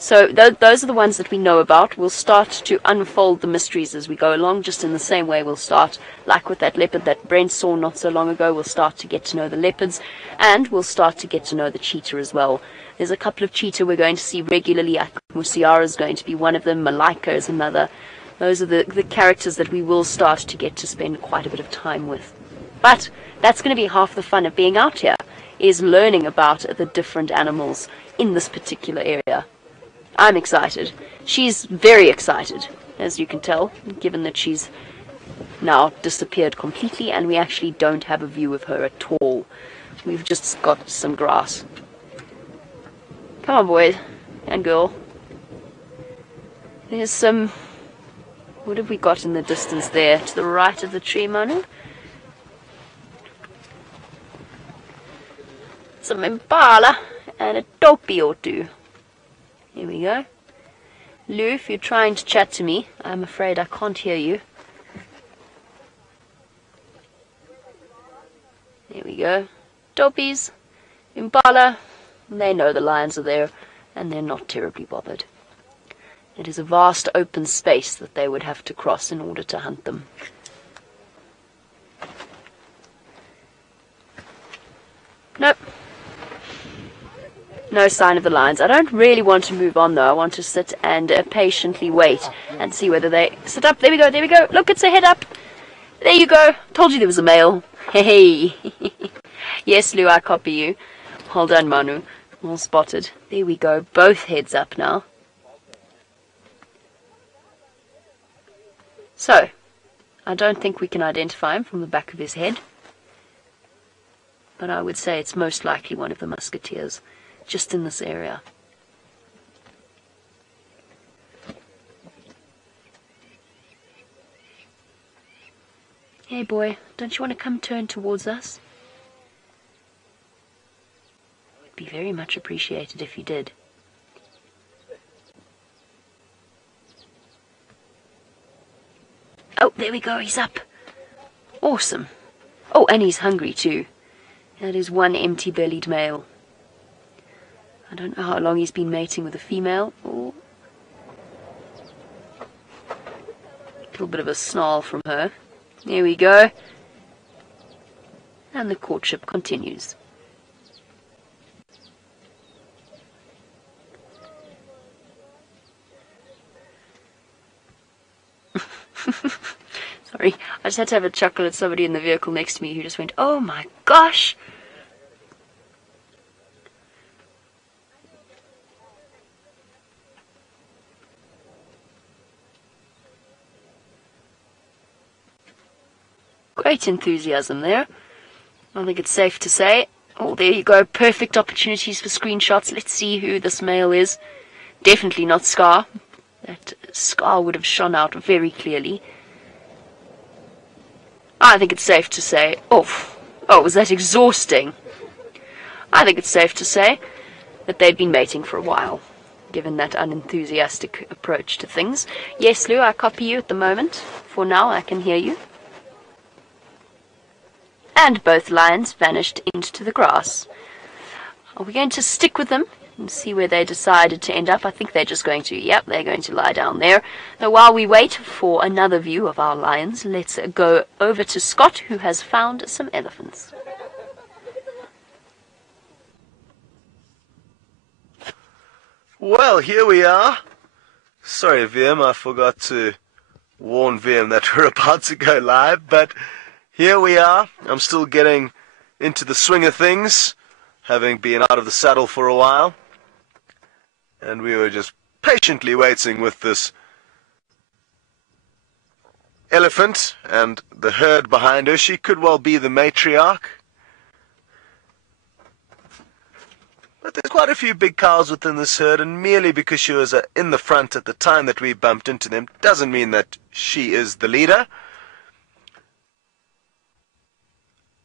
So those are the ones that we know about. We'll start to unfold the mysteries as we go along, just in the same way we'll start, like with that leopard that Brent saw not so long ago, we'll start to get to know the leopards, and we'll start to get to know the cheetah as well. There's a couple of cheetah we're going to see regularly. I think Musiara is going to be one of them, Malaika is another. Those are the characters that we will start to get to spend quite a bit of time with. But that's going to be half the fun of being out here, is learning about the different animals in this particular area. I'm excited. She's very excited, as you can tell, given that she's now disappeared completely and we actually don't have a view of her at all. We've just got some grass. Come on, boys and girl. There's some... What have we got in the distance there? To the right of the tree, Manu? Some impala and a topi or two. Here we go. Lou, if you're trying to chat to me, I'm afraid I can't hear you. There we go. Toppies, impala, they know the lions are there, and they're not terribly bothered. It is a vast open space that they would have to cross in order to hunt them. Nope. No sign of the lions. I don't really want to move on, though. I want to sit and patiently wait and see whether they sit up. There we go, there we go. Look, it's a head up. There you go. Told you there was a male. Hey. Yes, Lou, I copy you. Well done, Manu. All spotted. There we go. Both heads up now. So, I don't think we can identify him from the back of his head. But I would say it's most likely one of the musketeers. Just in this area. Hey boy, don't you want to come turn towards us? It'd be very much appreciated if you did. Oh, there we go, he's up. Awesome. Oh, and he's hungry too. That is one empty-bellied male. I don't know how long he's been mating with a female. Oh. A little bit of a snarl from her. There we go. And the courtship continues. Sorry, I just had to have a chuckle at somebody in the vehicle next to me who just went, "Oh my gosh!" Great enthusiasm there. I think it's safe to say. Oh, there you go. Perfect opportunities for screenshots. Let's see who this male is. Definitely not Scar. That Scar would have shone out very clearly. I think it's safe to say... Oh, was that exhausting? I think it's safe to say that they've been mating for a while, given that unenthusiastic approach to things. Yes, Lou, I copy you at the moment. For now, I can hear you. And both lions vanished into the grass. Are we going to stick with them and see where they decided to end up? I think they're just going to, yep, they're going to lie down there. Now, while we wait for another view of our lions, let's go over to Scott, who has found some elephants. Well, here we are. Sorry, VM, I forgot to warn VM that we're about to go live, but here we are. I'm still getting into the swing of things, having been out of the saddle for a while. And we were just patiently waiting with this elephant and the herd behind her. She could well be the matriarch. But there's quite a few big cows within this herd, and merely because she was in the front at the time that we bumped into them doesn't mean that she is the leader.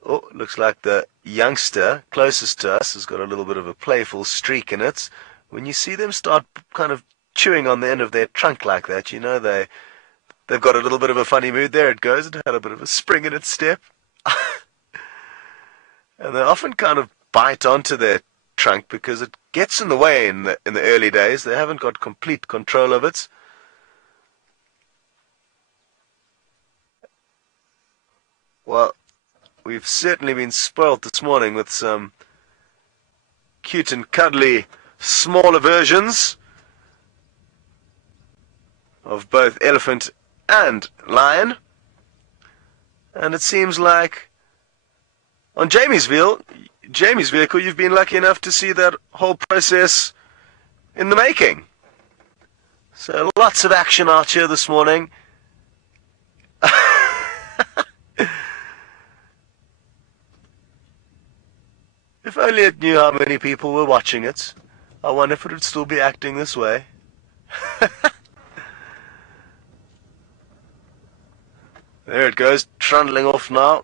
Oh, looks like the youngster closest to us has got a little bit of a playful streak in it. When you see them start kind of chewing on the end of their trunk like that, you know they've got a little bit of a funny mood. There it goes. It had a bit of a spring in its step. And they often kind of bite onto their trunk because it gets in the way in the early days. They haven't got complete control of it. Well, we've certainly been spoilt this morning with some cute and cuddly smaller versions of both elephant and lion. And it seems like on Jamie's vehicle, you've been lucky enough to see that whole process in the making. So lots of action out here this morning. If only it knew how many people were watching it. I wonder if it would still be acting this way. There it goes, trundling off now.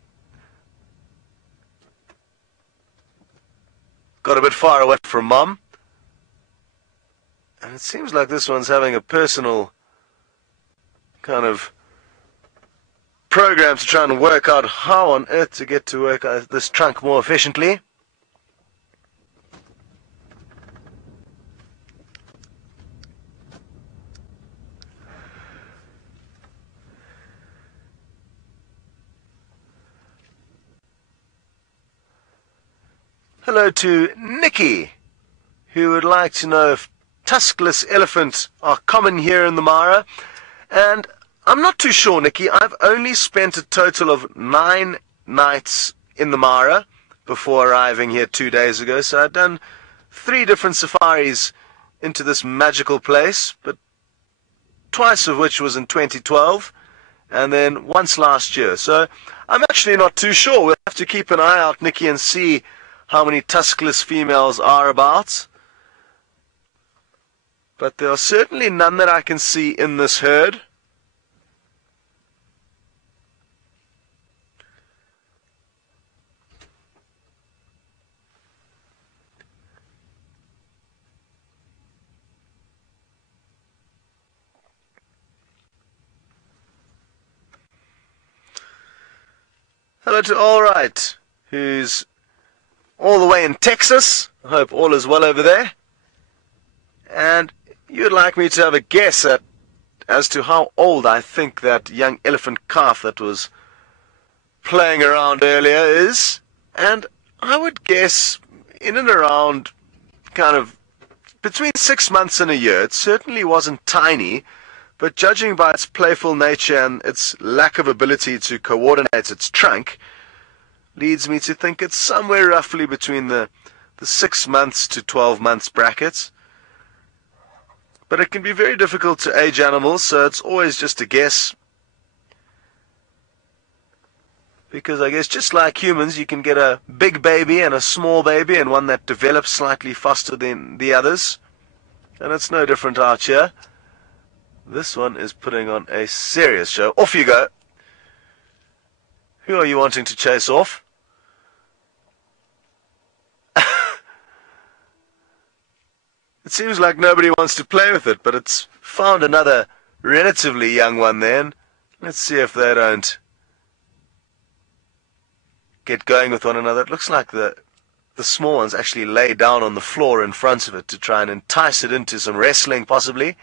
Got a bit far away from Mum. And it seems like this one's having a personal kind of program to try and work out how on earth to get to work this trunk more efficiently. Hello to Nikki, who would like to know if tuskless elephants are common here in the Mara. And I'm not too sure, Nikki. I've only spent a total of 9 nights in the Mara before arriving here 2 days ago. So I've done 3 different safaris into this magical place, but twice of which was in 2012, and then once last year. So I'm actually not too sure. We'll have to keep an eye out, Nikki, and see how many tuskless females are about. But there are certainly none that I can see in this herd. Hello to All Right, who's all the way in Texas. I hope all is well over there. And you'd like me to have a guess as to how old I think that young elephant calf that was playing around earlier is. And I would guess in and around kind of between 6 months and a year. It certainly wasn't tiny, but judging by its playful nature and its lack of ability to coordinate its trunk, leads me to think it's somewhere roughly between the 6 months to 12 months brackets. But it can be very difficult to age animals, so it's always just a guess. Because I guess just like humans, you can get a big baby and a small baby, and one that develops slightly faster than the others. And it's no different out here. This one is putting on a serious show. Off you go. Who are you wanting to chase off? It seems like nobody wants to play with it, but it's found another relatively young one then. Let's see if they don't get going with one another. It looks like the small ones actually lay down on the floor in front of it to try and entice it into some wrestling, possibly.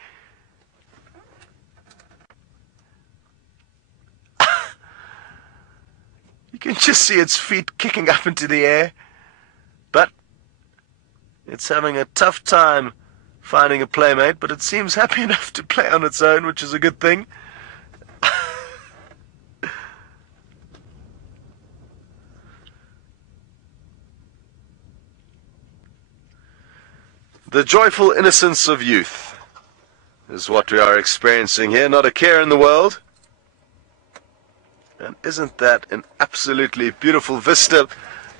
You can just see its feet kicking up into the air. But it's having a tough time finding a playmate, but it seems happy enough to play on its own, which is a good thing. The joyful innocence of youth is what we are experiencing here, not a care in the world. And isn't that an absolutely beautiful vista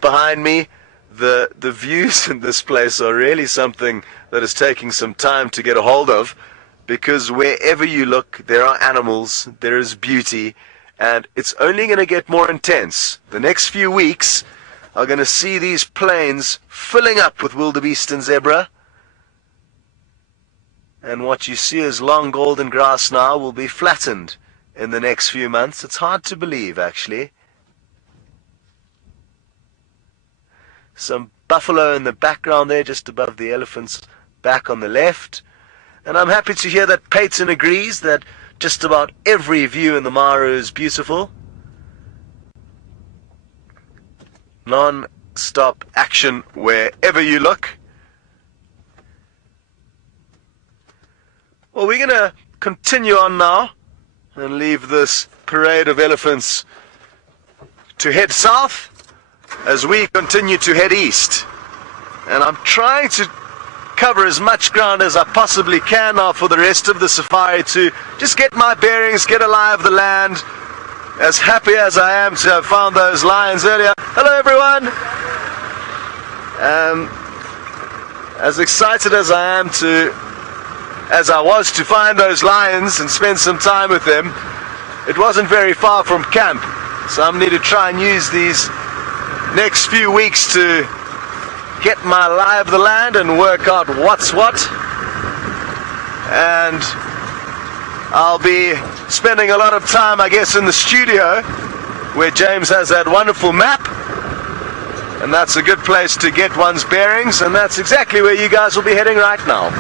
behind me? The views in this place are really something that is taking some time to get a hold of, because wherever you look, there are animals, there is beauty, and it's only going to get more intense. The next few weeks are going to see these plains filling up with wildebeest and zebra. And what you see as long golden grass now will be flattened in the next few months. It's hard to believe, actually. Some buffalo in the background there, just above the elephant's back on the left. And I'm happy to hear that Peyton agrees that just about every view in the Mara is beautiful. Non-stop action wherever you look. Well, we're going to continue on now and leave this parade of elephants to head south as we continue to head east. And I'm trying to cover as much ground as I possibly can now for the rest of the safari to just get my bearings, get a lie of the land. As happy as I am to have found those lions earlier. Hello, everyone. As excited as I was to find those lions and spend some time with them, it wasn't very far from camp. So I'm going to try and use these next few weeks to get my lie of the land and work out what's what. And I'll be spending a lot of time, I guess, in the studio where James has that wonderful map. And that's a good place to get one's bearings, and that's exactly where you guys will be heading right now.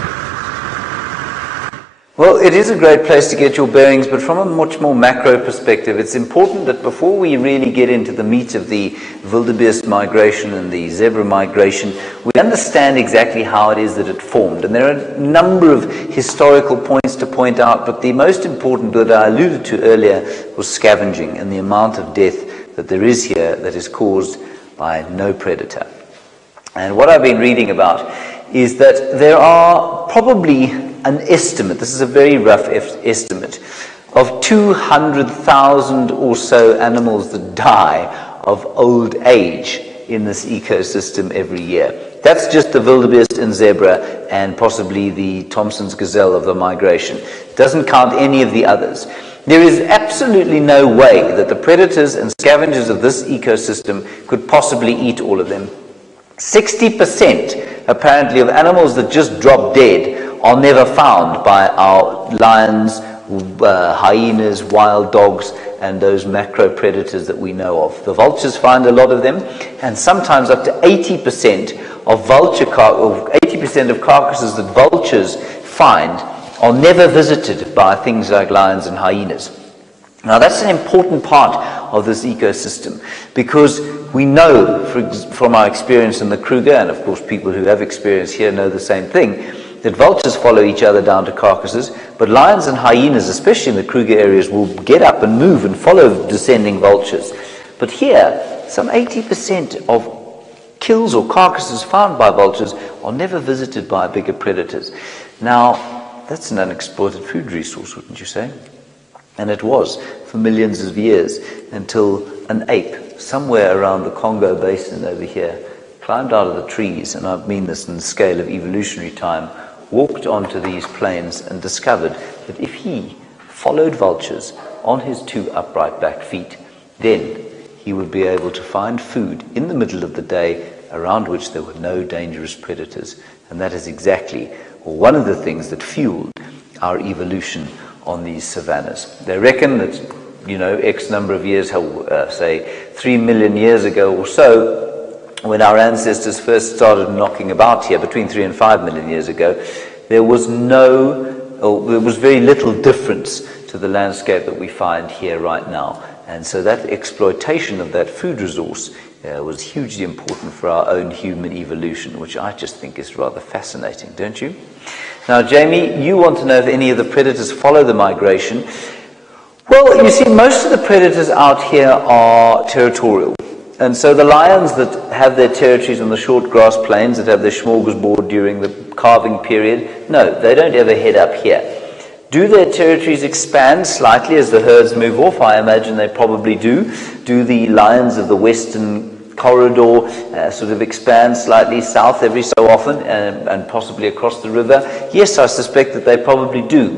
Well, it is a great place to get your bearings, but from a much more macro perspective, it's important that before we really get into the meat of the wildebeest migration and the zebra migration, we understand exactly how it is that it formed. And there are a number of historical points to point out, but the most important that I alluded to earlier was scavenging and the amount of death that there is here that is caused by no predator. And what I've been reading about is that there are probably an estimate, this is a very rough estimate, of 200,000 or so animals that die of old age in this ecosystem every year. That's just the wildebeest and zebra and possibly the Thompson's gazelle of the migration. Doesn't count any of the others. There is absolutely no way that the predators and scavengers of this ecosystem could possibly eat all of them. 60% apparently of animals that just drop dead are never found by our lions, hyenas, wild dogs, and those macro predators that we know of. The vultures find a lot of them, and sometimes up to 80% of 80% of carcasses that vultures find are never visited by things like lions and hyenas. Now that's an important part of this ecosystem, because we know from our experience in the Kruger, and of course people who have experience here know the same thing, that vultures follow each other down to carcasses, but lions and hyenas, especially in the Kruger areas, will get up and move and follow descending vultures. But here, some 80% of kills or carcasses found by vultures are never visited by bigger predators. Now, that's an unexploited food resource, wouldn't you say? And it was for millions of years, until an ape somewhere around the Congo basin over here climbed out of the trees, and I mean this in the scale of evolutionary time, walked onto these plains and discovered that if he followed vultures on his two upright back feet, then he would be able to find food in the middle of the day around which there were no dangerous predators. And that is exactly one of the things that fueled our evolution on these savannas. They reckon that, X number of years, say 3 million years ago or so, when our ancestors first started knocking about here, between 3 and 5 million years ago, there was very little difference to the landscape that we find here right now. And so that exploitation of that food resource was hugely important for our own human evolution, which I just think is rather fascinating, don't you? Now, Jamie, you want to know if any of the predators follow the migration. Well, you see, most of the predators out here are territorial. And so the lions that have their territories on the short grass plains, that have their smorgasbord during the calving period, no, they don't ever head up here. Do their territories expand slightly as the herds move off? I imagine they probably do. Do the lions of the western corridor sort of expand slightly south every so often and possibly across the river? Yes, I suspect that they probably do.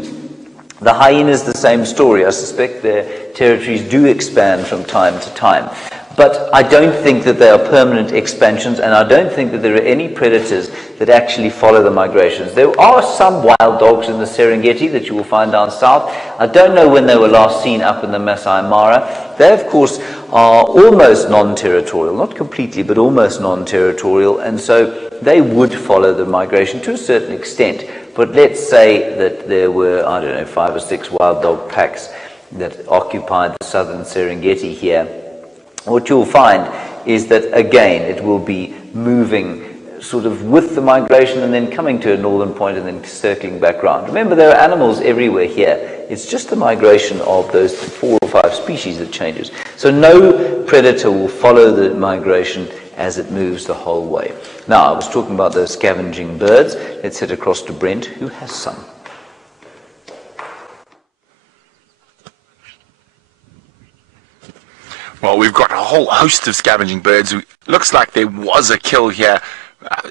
The hyenas, the same story. I suspect their territories do expand from time to time. But I don't think that they are permanent expansions, and I don't think that there are any predators that actually follow the migrations. There are some wild dogs in the Serengeti that you will find down south. I don't know when they were last seen up in the Masai Mara. They, of course, are almost non-territorial, not completely, but almost non-territorial, and so they would follow the migration to a certain extent. But let's say that there were, I don't know, 5 or 6 wild dog packs that occupied the southern Serengeti here. What you'll find is that, again, it will be moving sort of with the migration and then coming to a northern point and then circling back round. Remember, there are animals everywhere here. It's just the migration of those 4 or 5 species that changes. So no predator will follow the migration as it moves the whole way. Now, I was talking about those scavenging birds. Let's head across to Brent, who has some. Well, we've got a whole host of scavenging birds. Looks like there was a kill here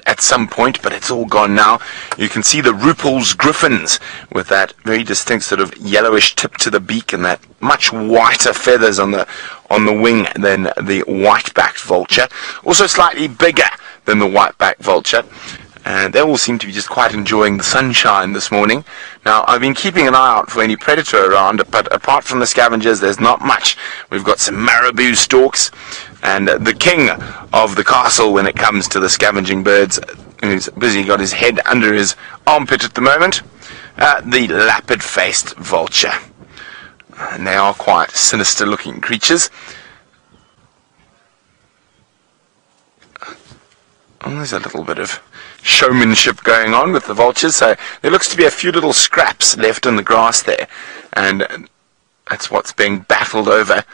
at some point, but it's all gone now. You can see the Rupel's griffins with that very distinct sort of yellowish tip to the beak and that much whiter feathers on the wing than the white-backed vulture. Also slightly bigger than the white-backed vulture. And they all seem to be just quite enjoying the sunshine this morning. Now, I've been keeping an eye out for any predator around, but apart from the scavengers, there's not much. We've got some marabou storks, and the king of the castle when it comes to the scavenging birds, who's busy got his head under his armpit at the moment, the lapid-faced vulture. And they are quite sinister-looking creatures. Oh, there's a little bit of showmanship going on with the vultures, so there looks to be a few little scraps left in the grass there, and that's what's being battled over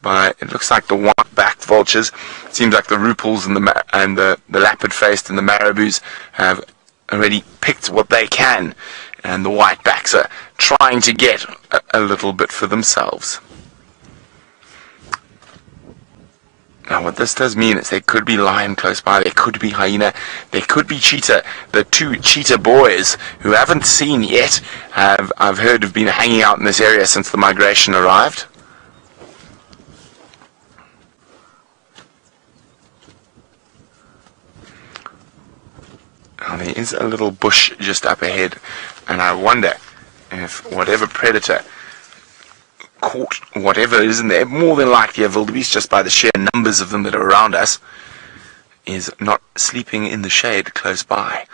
by, it looks like, the white-backed vultures. It seems like the Rupels and the lapid-faced and the marabous have already picked what they can, and the white-backs are trying to get a little bit for themselves. Now, what this does mean is there could be lion close by, there could be hyena, there could be cheetah. The 2 cheetah boys, who haven't seen yet, I've heard have been hanging out in this area since the migration arrived. Now, there is a little bush just up ahead, and I wonder if whatever predator caught whatever is in there, more than likely a wildebeest, just by the sheer numbers of them that are around us, is not sleeping in the shade close by.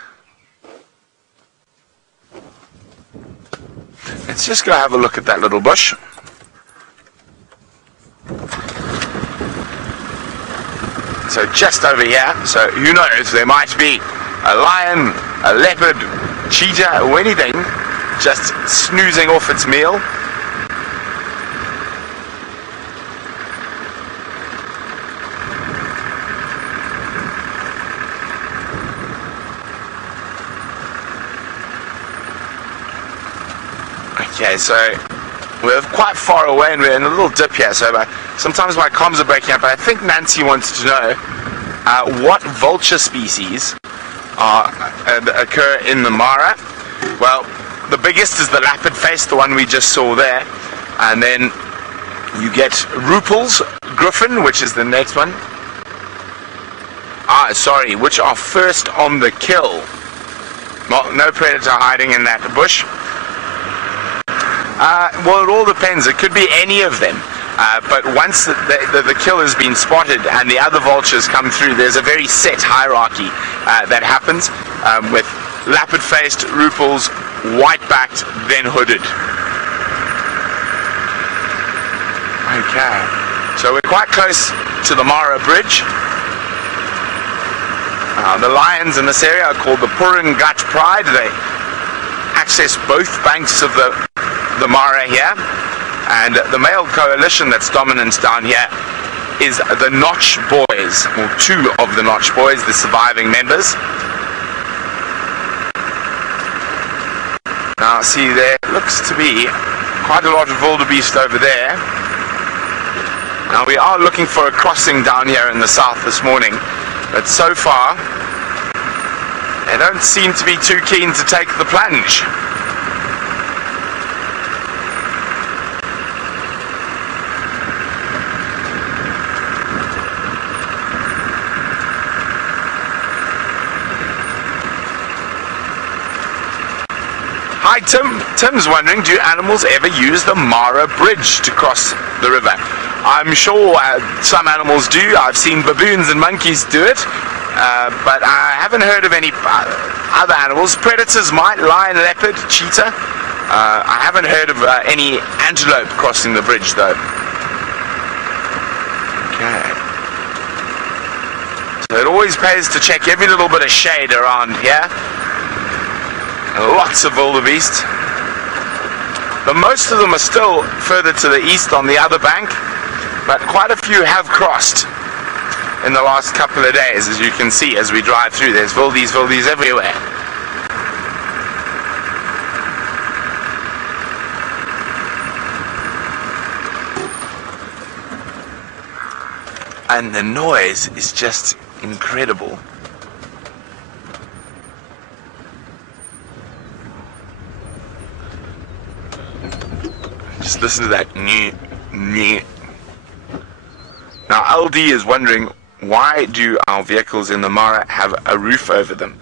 Let's just go have a look at that little bush. So just over here, so who knows, there might be a lion, a leopard, cheetah, or anything just snoozing off its meal. Okay, so we're quite far away and we're in a little dip here, so sometimes my comms are breaking up, but I think Nancy wants to know what vulture species occur in the Mara. Well, the biggest is the lapid-faced, the one we just saw there, and then you get Rupel's griffin, which is the next one. Which are first on the kill. Well, no predator hiding in that bush. Well, it all depends. It could be any of them. But once the kill has been spotted and the other vultures come through, there's a very set hierarchy that happens with lapid-faced, Rupels, white-backed, then hooded. Okay. So we're quite close to the Mara Bridge. The lions in this area are called the Purin Gut Pride. access both banks of the Mara here, and the male coalition that's dominant down here is the Notch Boys, or two of the Notch Boys, the surviving members. Now see, there looks to be quite a lot of wildebeest over there. Now we are looking for a crossing down here in the south this morning, but so far they don't seem to be too keen to take the plunge. Hi Tim. Tim's wondering, do animals ever use the Mara Bridge to cross the river? I'm sure some animals do. I've seen baboons and monkeys do it, but I haven't heard of any other animals. Predators might, lion, leopard, cheetah. I haven't heard of any antelope crossing the bridge though. Okay. So it always pays to check every little bit of shade around here. Lots of wildebeest. But most of them are still further to the east on the other bank, but quite a few have crossed in the last couple of days, as you can see as we drive through. There's wildebeest everywhere. And the noise is just incredible. Just listen to that. Now LD is wondering, why do our vehicles in the Mara have a roof over them?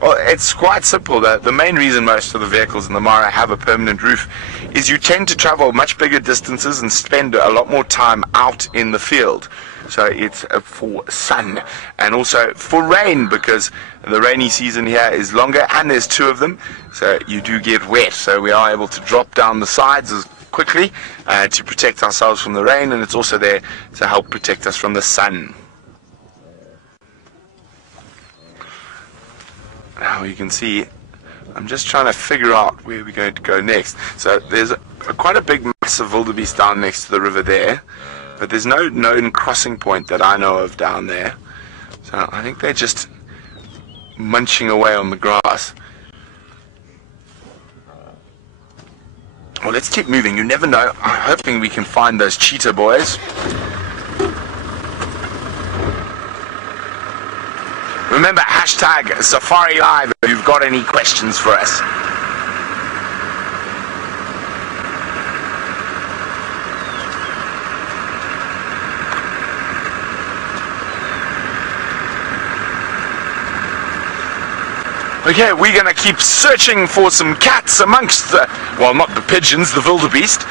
Well, it's quite simple. The main reason most of the vehicles in the Mara have a permanent roof is you tend to travel much bigger distances and spend a lot more time out in the field. So it's for sun and also for rain, because the rainy season here is longer and there's two of them, so you do get wet. So we are able to drop down the sides as quickly to protect ourselves from the rain, and it's also there to help protect us from the sun. Now you can see, I'm just trying to figure out where we're going to go next. So there's quite a big mass of wildebeest down next to the river there, but there's no known crossing point that I know of down there. So I think they're just munching away on the grass. Well, let's keep moving. You never know. I'm hoping we can find those cheetah boys. Remember, hashtag Safari Live if you've got any questions for us. Okay, we're going to keep searching for some cats amongst the, well, not the pigeons, the wildebeest.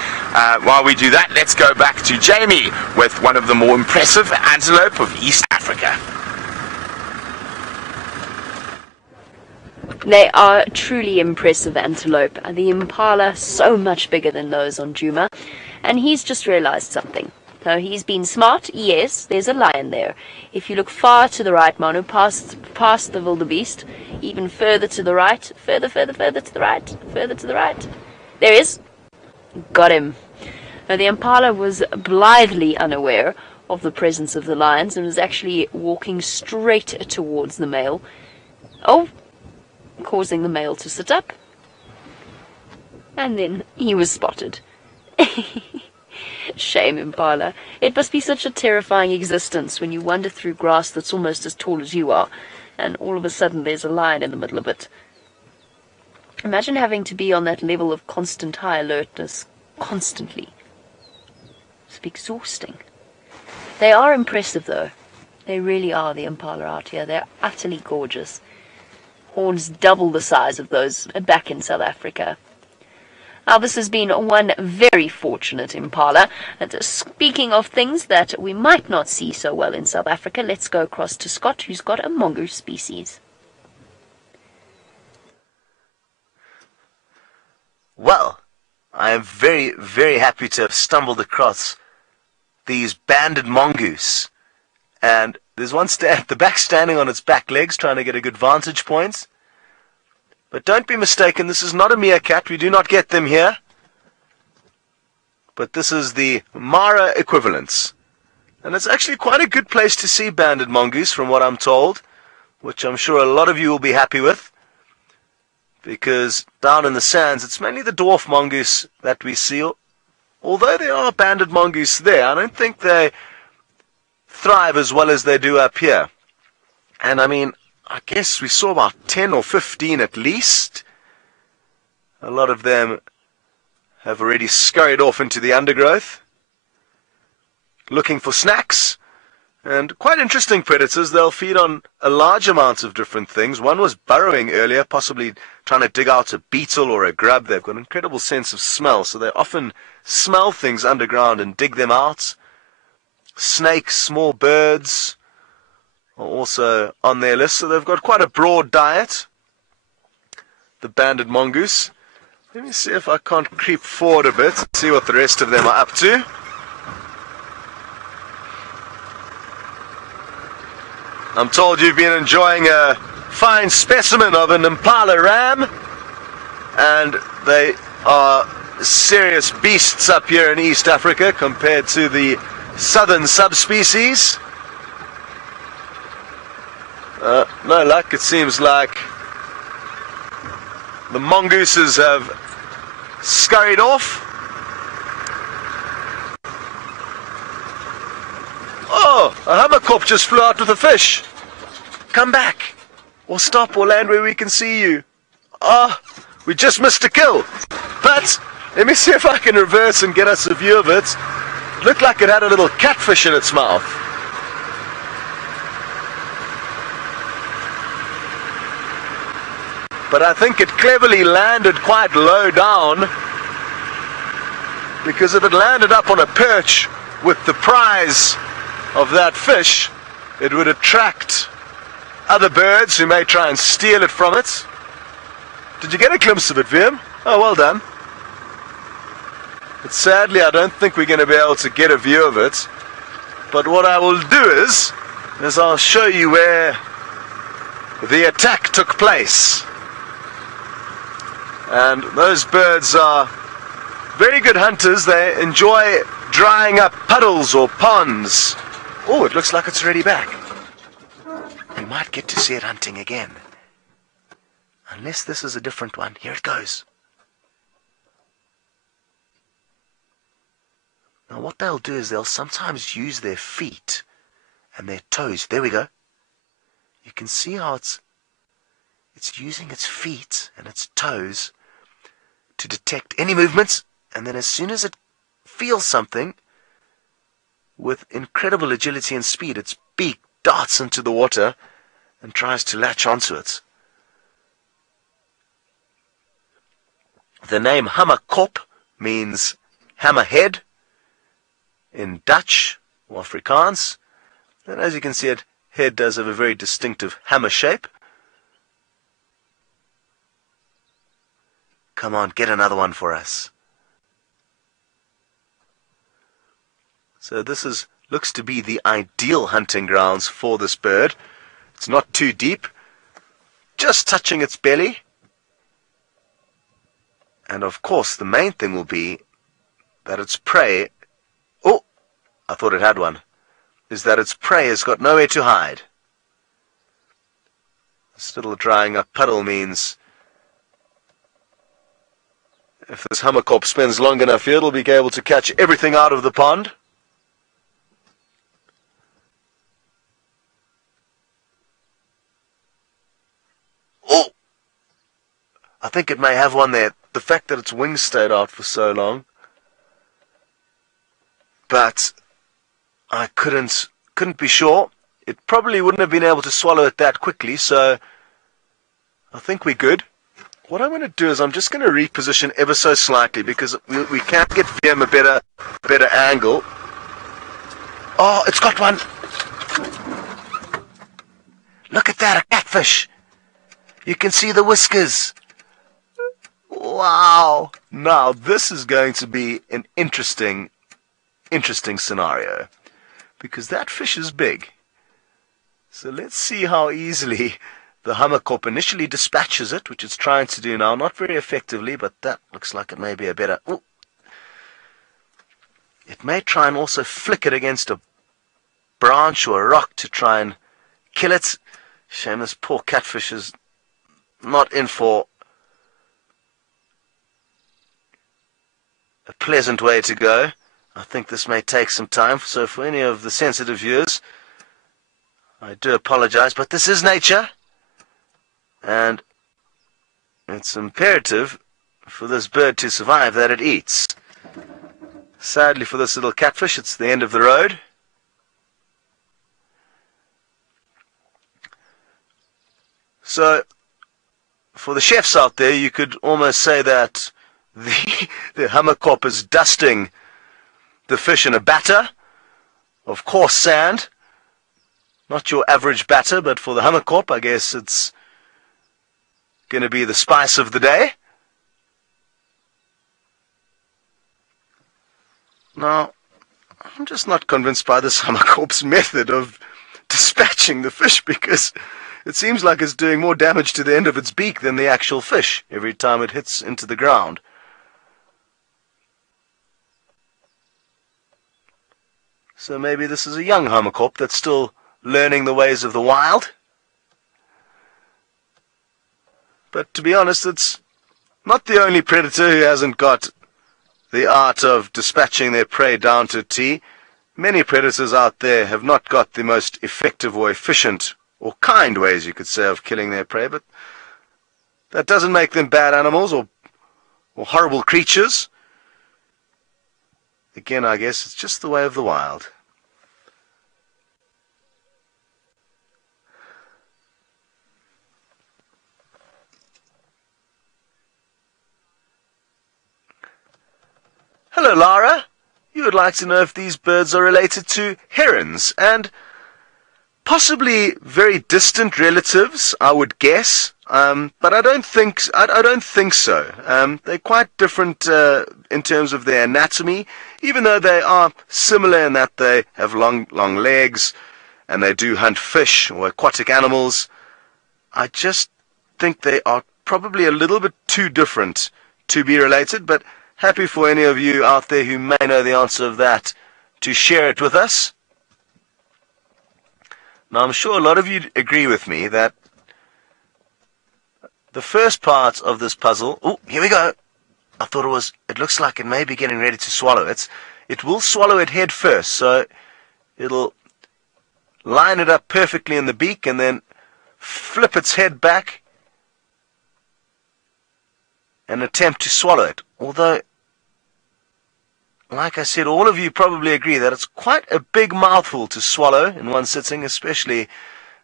While we do that, let's go back to Jamie with one of the more impressive antelope of East Africa. They are truly impressive antelope. The impala so much bigger than those on Djuma, and he's just realized something. So he's been smart. Yes, there's a lion there. If you look far to the right, Manu, past the wildebeest, even further to the right, further to the right, further to the right. There is. Got him. Now, the impala was blithely unaware of the presence of the lions and was actually walking straight towards the male. Oh, causing the male to sit up. And then he was spotted. Shame, impala. It must be such a terrifying existence when you wander through grass that's almost as tall as you are, and all of a sudden there's a lion in the middle of it. Imagine having to be on that level of constant high alertness, constantly. It's exhausting. They are impressive, though. They really are, the impala out here. They're utterly gorgeous. Horns double the size of those back in South Africa. Now, this has been one very fortunate impala. And speaking of things that we might not see so well in South Africa, let's go across to Scott, who's got a mongoose species. Well, I am very, very happy to have stumbled across these banded mongoose. And there's one at the back standing on its back legs, trying to get a good vantage point. But don't be mistaken, this is not a meerkat. We do not get them here. But this is the Mara equivalents. And it's actually quite a good place to see banded mongoose, from what I'm told, which I'm sure a lot of you will be happy with. Because down in the sands, it's mainly the dwarf mongoose that we see. Although there are banded mongoose there, I don't think they thrive as well as they do up here. And I mean, I guess we saw about 10 or 15 at least. A lot of them have already scurried off into the undergrowth, looking for snacks. And quite interesting predators. They'll feed on a large amount of different things. One was burrowing earlier, possibly trying to dig out a beetle or a grub. They've got an incredible sense of smell, so they often smell things underground and dig them out. Snakes, small birds are also on their list, so they've got quite a broad diet, the banded mongoose. Let me see if I can't creep forward a bit, see what the rest of them are up to. I'm told you've been enjoying a fine specimen of an impala ram, and they are serious beasts up here in East Africa compared to the southern subspecies. No luck. It seems like the mongooses have scurried off. Oh, a hammerkop just flew out with a fish. Come back, or stop, or land where we can see you. Ah, we just missed a kill. But let me see if I can reverse and get us a view of it. It looked like it had a little catfish in its mouth. But I think it cleverly landed quite low down, because if it landed up on a perch with the prize of that fish, it would attract other birds who may try and steal it from it. Did you get a glimpse of it, Vim? Oh, well done. But sadly, I don't think we're going to be able to get a view of it. But what I will do is I'll show you where the attack took place. And those birds are very good hunters. They enjoy drying up puddles or ponds. Oh, it looks like it's already back. We might get to see it hunting again. Unless this is a different one. Here it goes. Now what they'll do is they'll sometimes use their feet and their toes. There we go. You can see how it's using its feet and its toes to detect any movements, and then as soon as it feels something, with incredible agility and speed, its beak darts into the water and tries to latch onto it. The name hammerkop means hammerhead in Dutch or Afrikaans, and as you can see, its head does have a very distinctive hammer shape. Come on, get another one for us. So this looks to be the ideal hunting grounds for this bird. It's not too deep, just touching its belly. And of course, the main thing will be that its prey, oh, I thought it had one, is that its prey has got nowhere to hide. This little drying up puddle means if this hammerkop spends long enough here, it'll be able to catch everything out of the pond. Oh! I think it may have one there. The fact that its wings stayed out for so long. But I couldn't be sure. It probably wouldn't have been able to swallow it that quickly, so I think we're good. What I'm going to do is I'm just going to reposition ever so slightly, because we can't get Vim a better angle. Oh, it's got one. Look at that, a catfish. You can see the whiskers. Wow. Now, this is going to be an interesting scenario, because that fish is big. So let's see how easily the hammerkop initially dispatches it, which it's trying to do now, not very effectively, but that looks like it may be a better... Ooh. It may try and also flick it against a branch or a rock to try and kill it. Shame this poor catfish is not in for a pleasant way to go. I think this may take some time, so for any of the sensitive viewers, I do apologize, but this is nature, and it's imperative for this bird to survive that it eats. Sadly for this little catfish, it's the end of the road. So, for the chefs out there, you could almost say that the hammerkop is dusting the fish in a batter of coarse sand. Not your average batter, but for the hammerkop, I guess it's going to be the spice of the day. Now, I'm just not convinced by this hammerkorp's method of dispatching the fish, because it seems like it's doing more damage to the end of its beak than the actual fish every time it hits into the ground. So maybe this is a young hammerkorp that's still learning the ways of the wild. But to be honest, it's not the only predator who hasn't got the art of dispatching their prey down to a T. Many predators out there have not got the most effective or efficient or kind ways, you could say, of killing their prey, but that doesn't make them bad animals or horrible creatures. Again, I guess it's just the way of the wild. Hello, Lara. You would like to know if these birds are related to herons, and possibly very distant relatives, I would guess. But I don't think so. They're quite different in terms of their anatomy, even though they are similar in that they have long legs and they do hunt fish or aquatic animals. I just think they are probably a little bit too different to be related, but happy for any of you out there who may know the answer of that to share it with us. Now, I'm sure a lot of you agree with me that the first part of this puzzle... Oh, here we go. I thought it looks like it may be getting ready to swallow it. It will swallow it head first, so it'll line it up perfectly in the beak and then flip its head back and attempt to swallow it. Although, like I said, all of you probably agree that it's quite a big mouthful to swallow in one sitting, especially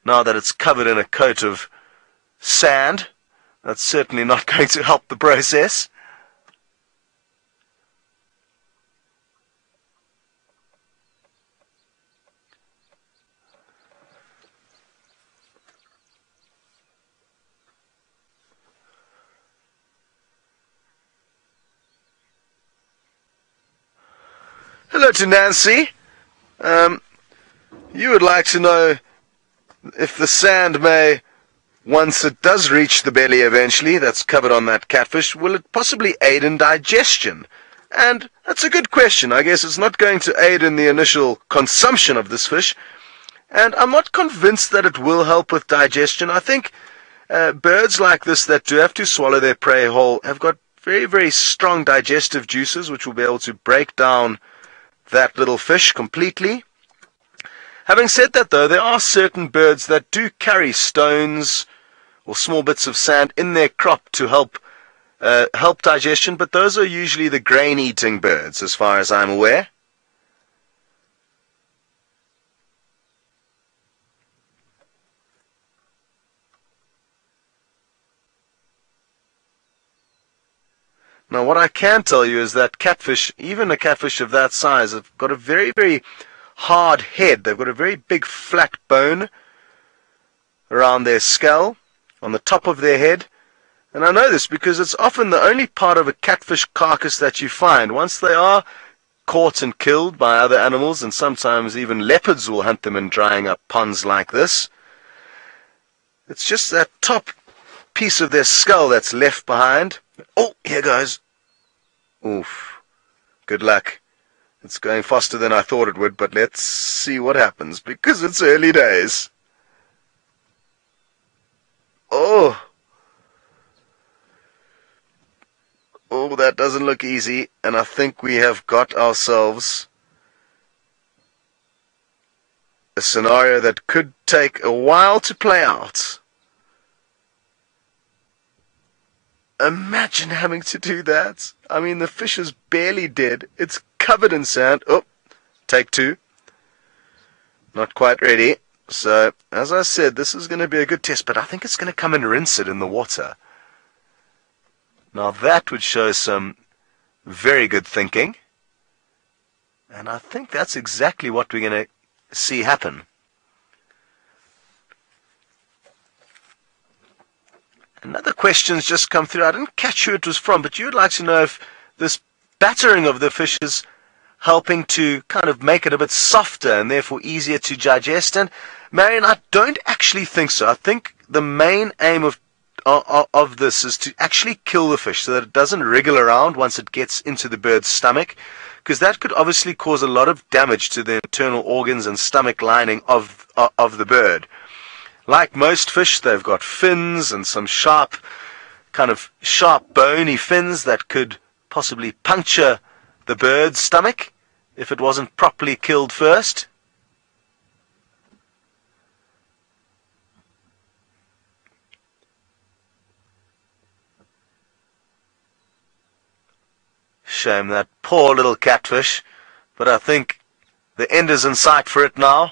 now that it's covered in a coat of sand. That's certainly not going to help the process. Hello to Nancy. You would like to know if the sand may, once it does reach the belly eventually, that's covered on that catfish, will it possibly aid in digestion? And that's a good question. I guess it's not going to aid in the initial consumption of this fish, and I'm not convinced that it will help with digestion. I think birds like this that do have to swallow their prey whole have got very, very strong digestive juices which will be able to break down that little fish completely. Having said that, though, there are certain birds that do carry stones or small bits of sand in their crop to help digestion, but those are usually the grain-eating birds, as far as I'm aware. Now, what I can tell you is that catfish, even a catfish of that size, have got a very, very hard head. They've got a very big flat bone around their skull, on the top of their head. And I know this because it's often the only part of a catfish carcass that you find. Once they are caught and killed by other animals, and sometimes even leopards will hunt them in drying up ponds like this, It's just that top piece of their skull that's left behind. Oh, here goes. Oof. Good luck. It's going faster than I thought it would, but let's see what happens, because it's early days. Oh. Oh, that doesn't look easy, and I think we have got ourselves a scenario that could take a while to play out. Imagine having to do that. I mean, the fish is barely dead. It's covered in sand. Oh, take two. Not quite ready. So, as I said, this is going to be a good test, but I think it's going to come and rinse it in the water. Now that would show some very good thinking. And I think that's exactly what we're going to see happen. Another question's just come through. I didn't catch who it was from, but you'd like to know if this battering of the fish is helping to kind of make it a bit softer and therefore easier to digest. And Marion, I don't actually think so. I think the main aim of this is to actually kill the fish so that it doesn't wriggle around once it gets into the bird's stomach, because that could obviously cause a lot of damage to the internal organs and stomach lining of the bird. Like most fish, they've got fins and some sharp bony fins that could possibly puncture the bird's stomach if it wasn't properly killed first. Shame, that poor little catfish, but I think the end is in sight for it now. It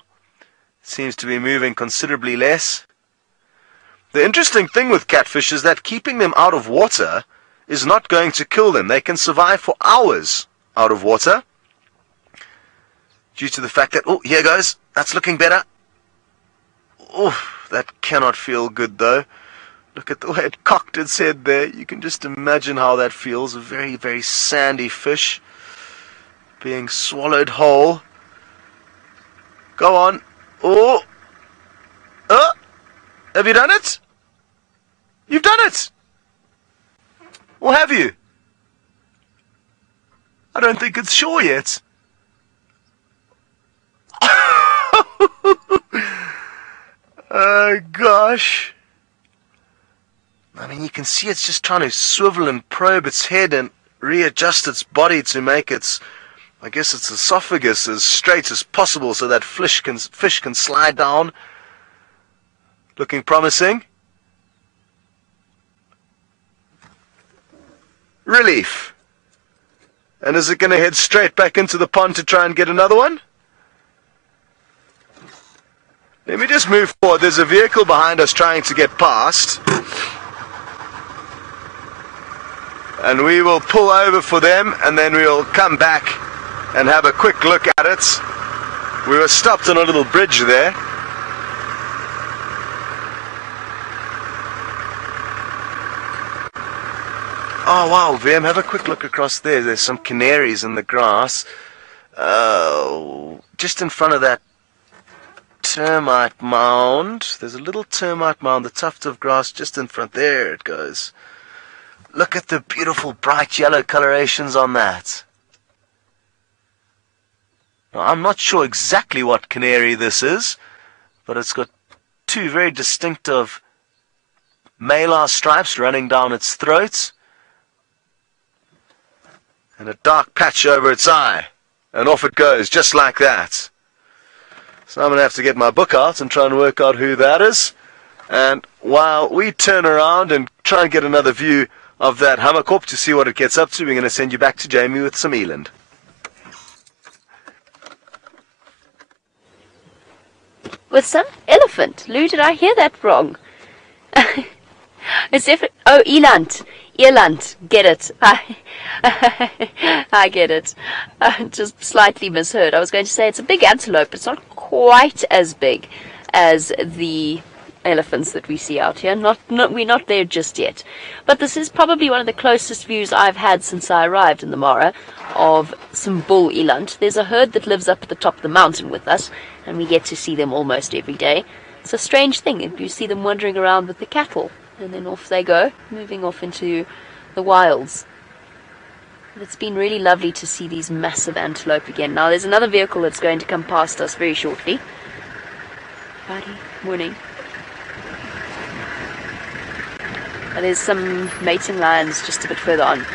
seems to be moving considerably less. The interesting thing with catfish is that keeping them out of water is not going to kill them. They can survive for hours out of water due to the fact that, oh, here goes, that's looking better. Oh, that cannot feel good though. Look at the way it cocked its head there. You can just imagine how that feels. A very, very sandy fish being swallowed whole. Go on. Oh! Have you done it? You've done it! Or have you? I don't think it's sure yet. Oh, gosh. I mean, you can see it's just trying to swivel and probe its head and readjust its body to make its, I guess, its esophagus as straight as possible so that fish can slide down. Looking promising. Relief. And is it going to head straight back into the pond to try and get another one? Let me just move forward. There's a vehicle behind us trying to get past. And we will pull over for them, and then we'll come back and have a quick look at it. We were stopped on a little bridge there. Oh wow, VM, have a quick look across there. There's some canaries in the grass. Just in front of that termite mound. There's a little termite mound, the tuft of grass just in front. There it goes. Look at the beautiful bright yellow colorations on that. Now, I'm not sure exactly what canary this is, but it's got two very distinctive malar stripes running down its throat, and a dark patch over its eye, and off it goes, just like that. So I'm going to have to get my book out and try and work out who that is. And while we turn around and try and get another view of that hammerkorp to see what it gets up to, we're going to send you back to Jamie with some eland. With some elephant. Lou, did I hear that wrong? It's if oh, eland. Eland. Get it. I get it. Just slightly misheard. I was going to say it's a big antelope. It's not quite as big as the elephants that we see out here. We're not there just yet. But this is probably one of the closest views I've had since I arrived in the Mara of some bull eland. There's a herd that lives up at the top of the mountain with us, and we get to see them almost every day. It's a strange thing. You see them wandering around with the cattle, and then off they go, moving off into the wilds. It's been really lovely to see these massive antelope again. Now there's another vehicle that's going to come past us very shortly. Buddy, morning. And there's some mating lions just a bit further on.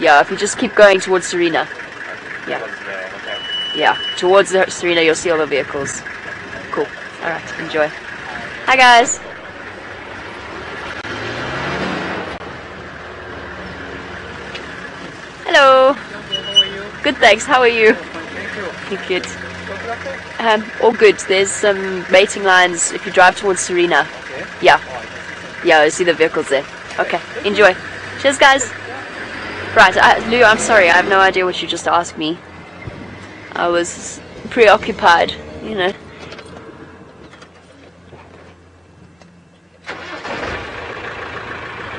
Yeah, if you just keep going towards Serena. Yeah. Yeah, towards the Serena you'll see all the vehicles. Cool. Alright, enjoy. Hi guys. Hello. How are you? Good, thanks. How are you? Thank you. Good. All good. There's some mating lines if you drive towards Serena. Okay. Yeah. Oh, I can see. Yeah, I see the vehicles there. Okay, enjoy. Cheers, guys. Right, Lou, I'm sorry. I have no idea what you just asked me. I was preoccupied, you know.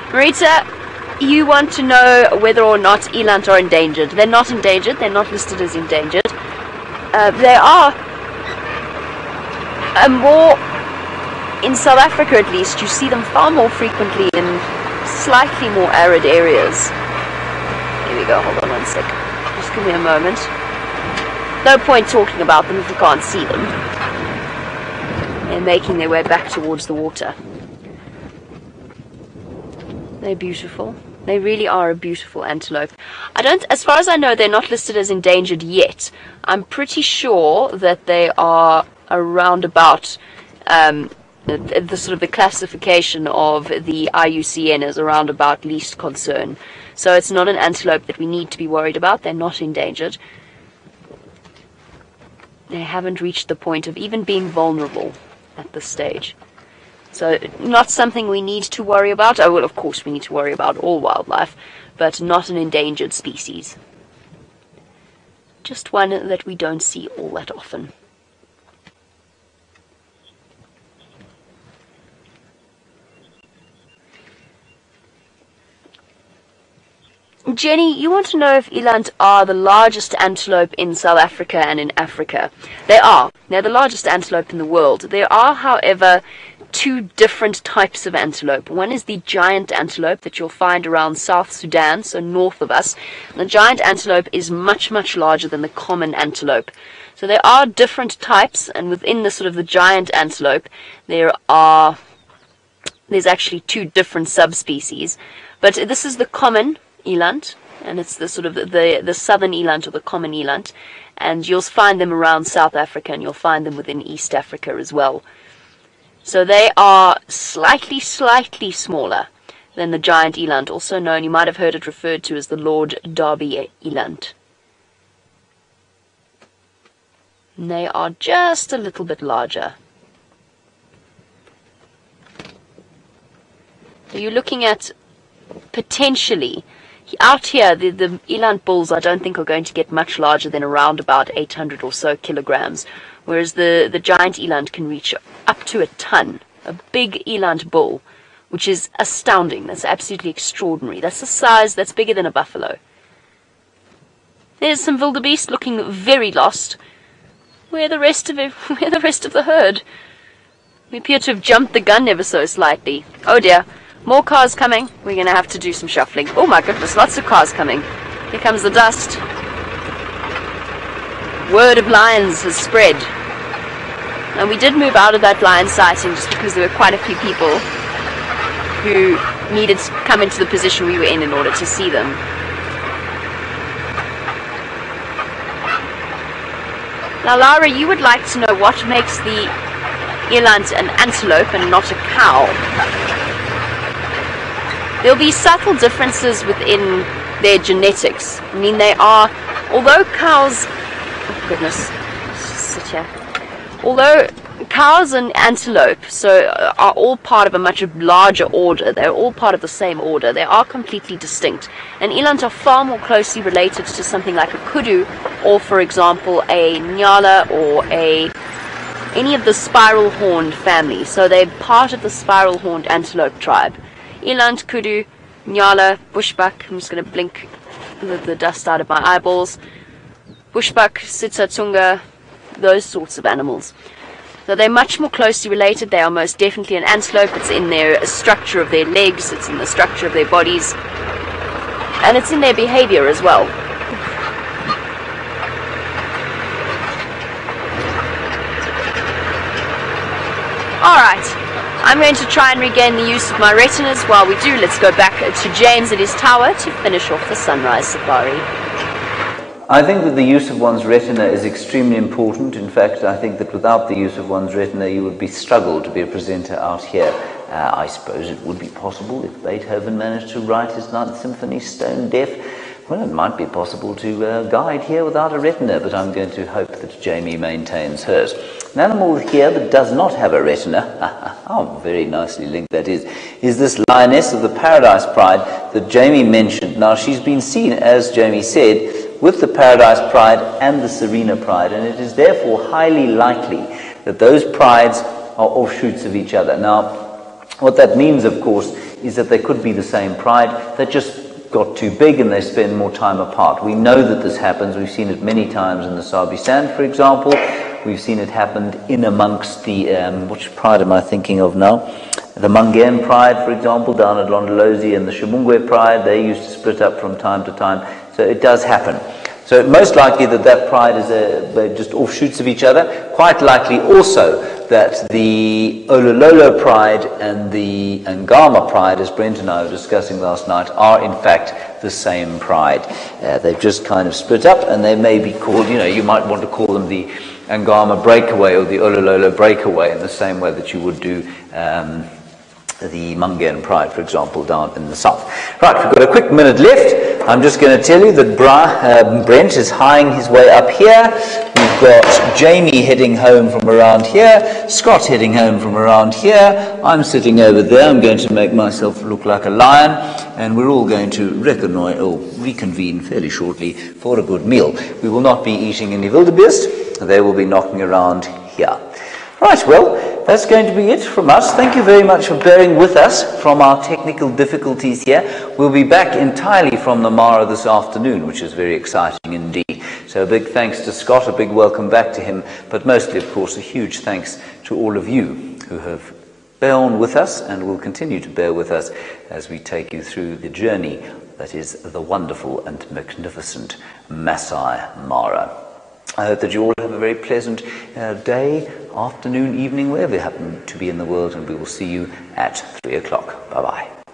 Marita, you want to know whether or not eland are endangered. They're not endangered. They're not listed as endangered. They are more, in South Africa at least, you see them far more frequently in slightly more arid areas. Here we go, hold on one sec. Just give me a moment. No point talking about them if you can't see them. They're making their way back towards the water. They're beautiful. They really are a beautiful antelope. As far as I know, they're not listed as endangered yet. I'm pretty sure that they are around about the sort of the classification of the IUCN is around about least concern. So it's not an antelope that we need to be worried about. They're not endangered. They haven't reached the point of even being vulnerable at this stage. So not something we need to worry about. Oh, well, of course we need to worry about all wildlife, but not an endangered species. Just one that we don't see all that often. Jenny, you want to know if eland are the largest antelope in South Africa and in Africa? They are. They're the largest antelope in the world. There are, however, two different types of antelope. One is the giant antelope that you'll find around South Sudan, so north of us. The giant antelope is much, much larger than the common antelope. So there are different types, and within the sort of the giant antelope, there's actually two different subspecies. But this is the common eland, and it's the sort of the southern eland or the common eland, and you'll find them around South Africa, and you'll find them within East Africa as well. So they are slightly smaller than the giant eland, also known, you might have heard it referred to as the Lord Derby eland. And they are just a little bit larger. So you're looking at potentially, out here, the eland bulls I don't think are going to get much larger than around about 800 or so kilograms, whereas the giant eland can reach up to a ton. A big eland bull, which is astounding. That's absolutely extraordinary. That's a size that's bigger than a buffalo. There's some wildebeest looking very lost. Where the rest of it? Where the rest of the herd? We appear to have jumped the gun ever so slightly. Oh dear. More cars coming. We're going to have to do some shuffling. Oh my goodness, lots of cars coming. Here comes the dust. Word of lions has spread. And we did move out of that lion sighting just because there were quite a few people who needed to come into the position we were in order to see them. Now Lara, you would like to know what makes the eland an antelope and not a cow. There'll be subtle differences within their genetics. I mean, they are, although cows, oh goodness, let's just sit here. Although cows and antelope are all part of a much larger order, they're all part of the same order, they are completely distinct. And eland are far more closely related to something like a kudu, or for example a nyala, or any of the spiral-horned family. So they're part of the spiral-horned antelope tribe. Eland, kudu, nyala, bushbuck, I'm just going to blink the dust out of my eyeballs, bushbuck, sitsatunga, those sorts of animals. Though they're much more closely related, they are most definitely an antelope. It's in their structure of their legs, it's in the structure of their bodies, and it's in their behavior as well. Alright, I'm going to try and regain the use of my retinas. While we do, let's go back to James at his tower to finish off the sunrise safari. I think that the use of one's retina is extremely important. In fact, I think that without the use of one's retina, you would be struggled to be a presenter out here. I suppose it would be possible if Beethoven managed to write his Ninth Symphony stone deaf. Well, it might be possible to guide here without a retina, but I'm going to hope that Jamie maintains hers. An animal here that does not have a retina, how very nicely linked that is this lioness of the Paradise Pride that Jamie mentioned. Now, she's been seen, as Jamie said, with the Paradise Pride and the Serena Pride, and it is therefore highly likely that those prides are offshoots of each other. Now, what that means, of course, is that they could be the same pride. They just got too big and they spend more time apart. We know that this happens. We've seen it many times in the Sabi Sand, for example. We've seen it happen in amongst the, which pride am I thinking of now? The Mangan Pride, for example, down at Londolozi, and the Shumungwe Pride, they used to split up from time to time. So it does happen. So most likely that pride is they're just offshoots of each other. Quite likely also that the Olololo Pride and the Angama Pride, as Brent and I were discussing last night, are in fact the same pride. They've just kind of split up, and they may be called, you might want to call them the Angama Breakaway or the Olololo Breakaway, in the same way that you would do the Mangan Pride, for example, down in the south. Right, we've got a quick minute left. I'm just going to tell you that Brent is highing his way up here. We've got Jamie heading home from around here, Scott heading home from around here. I'm sitting over there. I'm going to make myself look like a lion, and we're all going to reconvene fairly shortly for a good meal. We will not be eating any wildebeest. They will be knocking around here. Right, well, that's going to be it from us. Thank you very much for bearing with us from our technical difficulties here. We'll be back entirely from the Mara this afternoon, which is very exciting indeed. So a big thanks to Scott, a big welcome back to him, but mostly, of course, a huge thanks to all of you who have borne with us and will continue to bear with us as we take you through the journey that is the wonderful and magnificent Masai Mara. I hope that you all have a very pleasant day, afternoon, evening, wherever you happen to be in the world, and we will see you at 3 o'clock. Bye-bye.